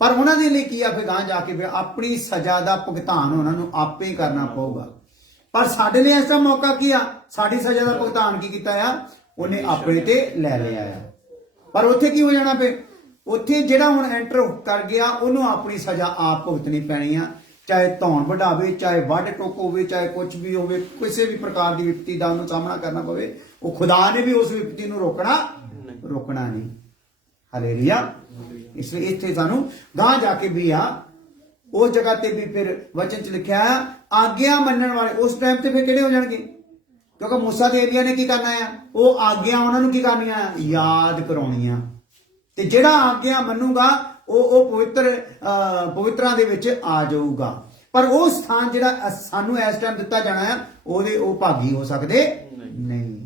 पर उन्होंने लिए किया फिर गां जाके फिर अपनी सजा का भुगतान उन्होंने आपे ही करना पऊगा। पर साडे लिए ऐसा मौका किया, साडी सजा का भुगतान की कीता आ? उन्हें अपने ते ले लिया आ। पर उत्थे की हो जाना? फिर उत्थे जिहड़ा हुण एंटर कर गया, उन्होंने अपनी सजा आप भुगतनी पैनी आ। चाहे धौन वढावे, चाहे वढ टुक होवे, चाहे कुछ भी होवे, किसी भी प्रकार की विपत्ति का उन्होंने सामना करना पवे, वो खुदा ने भी उस विपत्ति नूं रोकना नहीं। हालेलुया। इसलिए इत्थे सानू गां जाके भी आ, उस जगह ते भी फिर वचन च लिखा है आग्ञा मनण वाले उस टाइम ते फिर किहड़े हो जाणगे? ਕਿਉਂਕਿ ਮੂਸਾ ਦੇ ਏਲੀਆ ਨੇ ਕੀ ਕਰਨਾ ਆ, ਉਹ ਆਗਿਆ ਉਹਨਾਂ ਨੂੰ ਕੀ ਕਰਨੀਆਂ ਆ, ਯਾਦ ਕਰਾਉਣੀਆਂ। ਤੇ ਜਿਹੜਾ ਆਗਿਆ ਮੰਨੂਗਾ ਉਹ ਪਵਿੱਤਰਾਂ ਦੇ ਵਿੱਚ ਆ ਜਾਊਗਾ। ਪਰ ਉਹ ਸਥਾਨ ਜਿਹੜਾ ਸਾਨੂੰ ਇਸ ਟਾਈਮ ਦਿੱਤਾ ਜਾਣਾ ਆ, ਉਹ ਭਾਗੀ ਹੋ ਸਕਦੇ ਨਹੀਂ।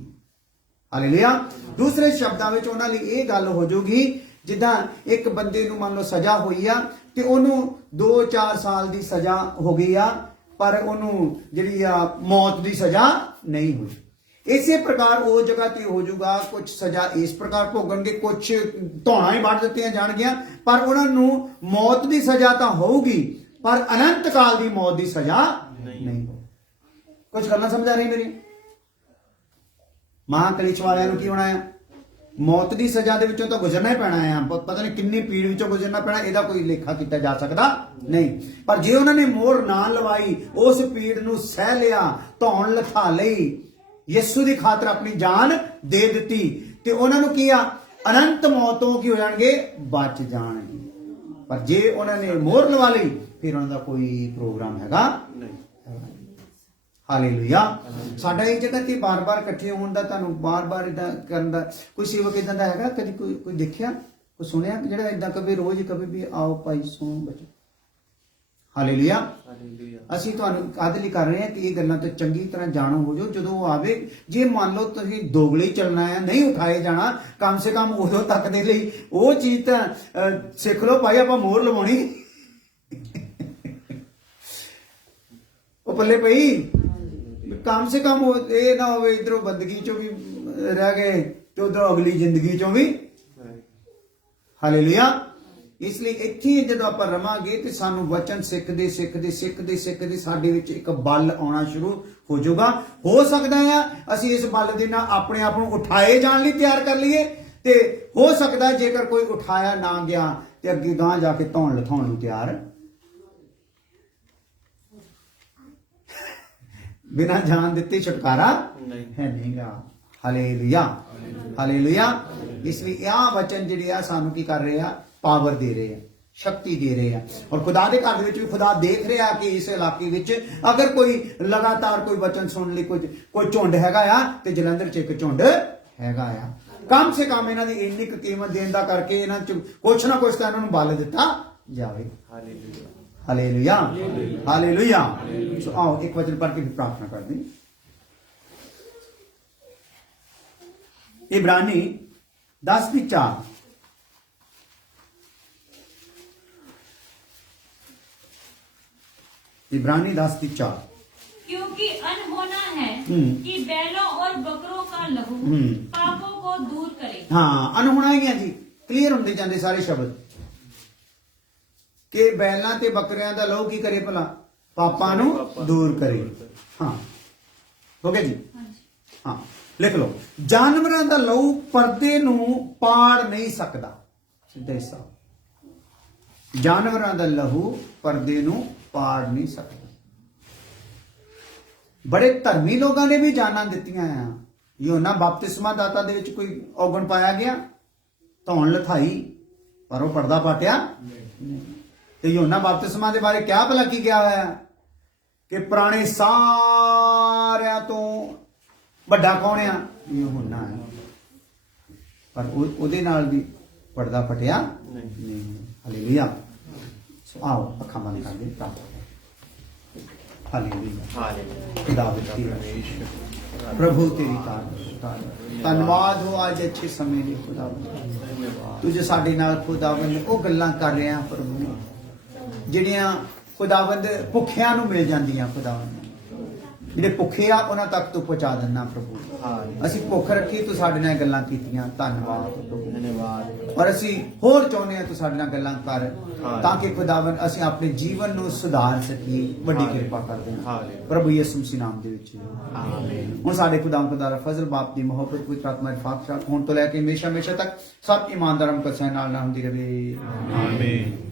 ਹਾਲੇਲੂਇਆ। ਦੂਸਰੇ ਸ਼ਬਦਾਂ ਵਿੱਚ ਉਹਨਾਂ ਲਈ ਇਹ ਗੱਲ ਹੋ ਜਾਊਗੀ, ਜਿੱਦਾਂ ਇੱਕ ਬੰਦੇ ਨੂੰ ਮੰਨ ਲਓ ਸਜ਼ਾ ਹੋਈ ਆ ਤੇ ਉਹਨੂੰ 2-4 ਸਾਲ ਦੀ ਸਜ਼ਾ ਹੋ ਗਈ ਆ, ਪਰ ਉਹਨੂੰ ਜਿਹੜੀ ਆ ਮੌਤ ਦੀ ਸਜ਼ਾ ਨਹੀਂ ਹੋਈ। ਇਸੇ ਪ੍ਰਕਾਰ ਉਹ ਜਗ੍ਹਾ ਤੇ ਹੋ ਜਾਊਗਾ, ਕੁਝ ਸਜ਼ਾ ਇਸ ਪ੍ਰਕਾਰ ਭੋਗਣਗੇ, ਕੁਝ ਧੌਣਾ ਹੀ ਵੱਢ ਦਿੱਤੀਆਂ ਜਾਣਗੀਆਂ, ਪਰ ਉਹਨਾਂ ਨੂੰ ਮੌਤ ਦੀ ਸਜ਼ਾ ਤਾਂ ਹੋਊਗੀ, ਪਰ ਅਨੰਤ ਕਾਲ ਦੀ ਮੌਤ ਦੀ ਸਜ਼ਾ ਨਹੀਂ। ਕੁਝ ਗੱਲਾਂ ਸਮਝ ਆ ਰਹੀ ਮੇਰੀ? ਮਹਾਕਲੇਸ਼ ਵਾਲਿਆਂ ਨੂੰ ਕੀ ਹੋਣਾ ਹੈ? ਮੌਤ ਦੀ ਸਜ਼ਾ ਦੇ ਵਿੱਚੋਂ ਤਾਂ ਗੁਜ਼ਰਨਾ ਹੀ ਪੈਣਾ ਹੈ। ਪਤਾ ਨਹੀਂ ਕਿੰਨੀ ਪੀੜ ਵਿੱਚੋਂ ਗੁਜ਼ਰਨਾ ਪੈਣਾ, ਇਹਦਾ ਕੋਈ ਲੇਖਾ ਕੀਤਾ ਜਾ ਸਕਦਾ ਨਹੀਂ। ਪਰ ਜੇ ਉਹਨਾਂ ਨੇ ਮੋਹਰ ਨਾ ਲਵਾਈ, ਉਸ ਪੀੜ ਨੂੰ ਸਹਿ ਲਿਆ, ਧੌਣ ਲਥਾ ਲਈ, ਯਿਸੂ ਦੀ ਖਾਤਰ ਆਪਣੀ ਜਾਨ ਦੇ ਦਿੱਤੀ, ਤੇ ਉਹਨਾਂ ਨੂੰ ਕੀ ਆ, ਅਨੰਤ ਮੌਤੋਂ ਕੀ ਹੋ ਜਾਣਗੇ, ਬਚ ਜਾਣਗੇ। ਪਰ ਜੇ ਉਹਨਾਂ ਨੇ ਮੋਹਰ ਲਵਾ ਲਈ, ਫਿਰ ਉਹਨਾਂ ਦਾ ਕੋਈ ਪ੍ਰੋਗਰਾਮ ਹੈਗਾ ਨਹੀਂ। ਹਾਲੇਲੂਇਆ। ਸਾਡਾ ਇਹ ਜਗ੍ਹਾ ਤੇ ਬਾਰ-ਬਾਰ ਇਕੱਠੇ ਹੋਣ ਦਾ, ਤੁਹਾਨੂੰ ਬਾਰ-ਬਾਰ ਇਦਾਂ ਕਰਨ ਦਾ ਕੋਈ ਸੇਵਕ ਇਦਾਂ ਦਾ ਹੈਗਾ? ਕਦੀ ਕੋਈ ਦੇਖਿਆ, ਕੋਈ ਸੁਣਿਆ ਜਿਹੜਾ ਇਦਾਂ ਕਦੇ ਰੋਜ਼ ਕਦੇ ਵੀ ਆਓ ਭਾਈ ਸੁਣੋ ਬੱਚੋ? ਹਾਲੇਲੂਇਆ। ਅਸੀਂ ਤੁਹਾਨੂੰ ਕਾਹਦੇ ਲਈ ਕਰ ਰਹੇ ਹਾਂ ਕਿ ਇਹ ਗੱਲਾਂ ਤੋਂ ਚੰਗੀ ਤਰ੍ਹਾਂ ਜਾਣੂ ਹੋ ਜਾਓ। ਜਦੋਂ ਉਹ ਆਵੇ, ਜੇ ਮੰਨ ਲਓ ਤੁਸੀਂ ਦੋਗਲੇ ਚੱਲਣਾ ਹੈ, ਨਹੀਂ ਉਠਾਏ ਜਾਣਾ, ਕਮ ਸੇ ਕਮ ਉਦੋਂ ਤੱਕ ਦੇ ਲਈ ਉਹ ਚੀਜ਼ ਤਾਂ ਸਿੱਖ ਲਓ ਭਾਈ, ਆਪਾਂ ਮੋਹਰ ਲਵਾਉਣੀ ਉਹ ਪੱਲੇ ਪਈ। ਕਮ ਸੇ ਕਮ ਇਹ ਨਾ ਹੋਵੇ ਇਧਰੋਂ ਬੰਦਗੀ ਚੋਂ ਵੀ ਰਹਿ ਗਏ ਤੇ ਉਧਰੋਂ ਅਗਲੀ ਜ਼ਿੰਦਗੀ ਚੋਂ ਵੀ। ਹਾਲੇਲੂਇਆ। ਇਸ ਲਈ ਇੱਥੇ ਜਦੋਂ ਆਪਾਂ ਰਵਾਂਗੇ ਤੇ ਸਾਨੂੰ ਵਚਨ ਸਿੱਖਦੇ ਸਾਡੇ ਵਿੱਚ ਇੱਕ ਬਲ ਆਉਣਾ ਸ਼ੁਰੂ ਹੋ ਜਾਊਗਾ। ਹੋ ਸਕਦਾ ਆ ਅਸੀਂ ਇਸ ਬਲ ਦੇ ਨਾਲ ਆਪਣੇ ਆਪ ਨੂੰ ਉਠਾਏ ਜਾਣ ਲਈ ਤਿਆਰ ਕਰ ਲਈਏ, ਤੇ ਹੋ ਸਕਦਾ ਜੇਕਰ ਕੋਈ ਉਠਾਇਆ ਨਾ ਗਿਆ ਤੇ ਅੱਗੇ ਗਾਂ ਜਾ ਕੇ ਧੌਣ ਲਥਾਉਣ ਨੂੰ ਤਿਆਰ। ਬਿਨਾਂ ਜਾਨ ਦਿੱਤੇ ਛੁਟਕਾਰਾ ਹੈ ਨਹੀਂਗਾ। ਹਾਲੇਲੂਇਆ। ਹਾਲੇਲੂਇਆ। ਇਸ ਲਈ ਇਹ ਵਚਨ ਜਿਹੜੇ ਆ ਸਾਨੂੰ ਕੀ ਕਰ ਰਹੇ ਆ, ਪਾਵਰ ਦੇ ਰਹੇ ਆ, ਸ਼ਕਤੀ ਦੇ ਰਹੇ ਆ। ਔਰ ਖੁਦਾ ਦੇ ਘਰ ਦੇ ਵਿੱਚ ਵੀ ਖੁਦਾ ਦੇਖ ਰਿਹਾ ਕਿ ਇਸ ਇਲਾਕੇ ਵਿੱਚ ਅਗਰ ਕੋਈ ਲਗਾਤਾਰ ਕੋਈ ਵਚਨ ਸੁਣਨ ਲਈ ਕੋਈ ਝੁੰਡ ਹੈਗਾ ਆ, ਤੇ ਜਲੰਧਰ 'ਚ ਇੱਕ ਝੁੰਡ ਹੈਗਾ ਆ। ਕਮ ਸੇ ਕਮ ਇਹਨਾਂ ਦੀ ਇੰਨੀ ਕੁ ਕੀਮਤ ਦੇਣ ਦਾ ਕਰਕੇ ਇਹਨਾਂ 'ਚ ਕੁਛ ਨਾ ਕੁਛ ਤਾਂ ਇਹਨਾਂ ਨੂੰ ਬਲ ਦਿੱਤਾ ਜਾਵੇ। ਹਾਲੇਲੂਇਆ। ਹਾਲੇਲੂਇਆ। ਹਾਲੇਲੂਇਆ। ਸੋ ਆਓ ਇੱਕ ਵਚਨ ਪੜ੍ਹ ਕੇ ਪ੍ਰਾਰਥਨਾ ਕਰਦੇ ਹਾਂ। इब्रानी 10:4। इब्रानी 10:4। क्योंकि अनहोना है कि बैलों और बकरों का लहू पापों को दूर करे। हाँ, अनहोना ही है जी, क्लियर होते जाते सारे शब्द कि बैलों ते बकरियां दा लहू की करे भला, पापां नू दूर करे। हाँ, हो गया जी। हाँ, लिख लो, जानवरां दा लहू पर्दे नू पाड़ नहीं सकता। सीधा हिस्सा, जानवरां दा लहू पर्दे नू पाड़ नहीं सकता। बड़े धर्मी लोगों ने भी जाना दित्तियां आ। यूहन्ना बपतिस्मा दाता दे विच कोई औगण पाया गया, धौण लथाई, पर वो पर्दा पाटिया। ते यूहन्ना बपतिस्मा दे बारे क्या भला की गया है कि पुराने सारियां तो ਵੱਡਾ कौन है? यूहन्ना है। पर ਉਹਦੇ ਨਾਲ भी पर्दा फटिया नहीं। हालेलुया। सो आओ अखां बंद कर दे, प्रार्थना। हालेलुया। खुदा प्रभु तेरी धन्यवाद हो आज अच्छे समय ਲਈ खुदा तुझे ਸਾਡੇ ਨਾਲ खुदावंद ਉਹ ਗੱਲਾਂ ਕਰ ਰਿਹਾ प्रभु ਜਿਹੜੀਆਂ खुदावंद ਭੁੱਖਿਆਂ ਨੂੰ ਮਿਲ ਜਾਂਦੀਆਂ। खुदावंद ਜਿਹੜੇ ਭੁੱਖੇ ਆ ਉਹਨਾਂ ਤੱਕ ਤੂੰ ਪਹੁੰਚਾ ਦਿੰਦਾ ਪ੍ਰਭੂ। ਅਸੀਂ ਭੁੱਖ ਰੱਖੀ ਤੂੰ ਸਾਡੇ ਨਾਲ ਗੱਲਾਂ ਕੀਤੀਆਂ, ਧੰਨਵਾਦ ਪ੍ਰਭੂ। ਧੰਨਵਾਦ। ਔਰ ਅਸੀਂ ਹੋਰ ਚਾਹੁੰਦੇ ਆ ਤੂੰ ਸਾਡੇ ਨਾਲ ਗੱਲਾਂ ਕਰ ਤਾਂ ਕਿ ਖੁਦਾਵੰਦ ਅਸੀਂ ਆਪਣੇ ਜੀਵਨ ਨੂੰ ਸੁਧਾਰ ਸਕੀਏ। ਵੱਡੀ ਕਿਰਪਾ ਕਰਦੇ ਹਾਂ ਪ੍ਰਭੂ ਯਿਸੂ ਮਸੀਹ ਨਾਮ ਦੇ ਵਿੱਚ, ਆਮੀਨ। ਹੁਣ ਸਾਡੇ ਖੁਦਾਵੰਦ ਦਾ ਫਜ਼ਲ, ਬਾਪ ਦੀ ਮੁਹੱਬਤ, ਪਵਿੱਤਰ ਆਤਮਾ ਦੀ ਫਾਤਿਹਾ ਹੁਣ ਤੋਂ ਲੈ ਕੇ ਹਮੇਸ਼ਾ ਤੱਕ ਸਭ ਇਮਾਨਦਾਰਾਂ ਨੂੰ ਕਸਾਂ ਨਾਲ ਹੁੰਦੀ ਰਹੇ। ਆਮੀਨ।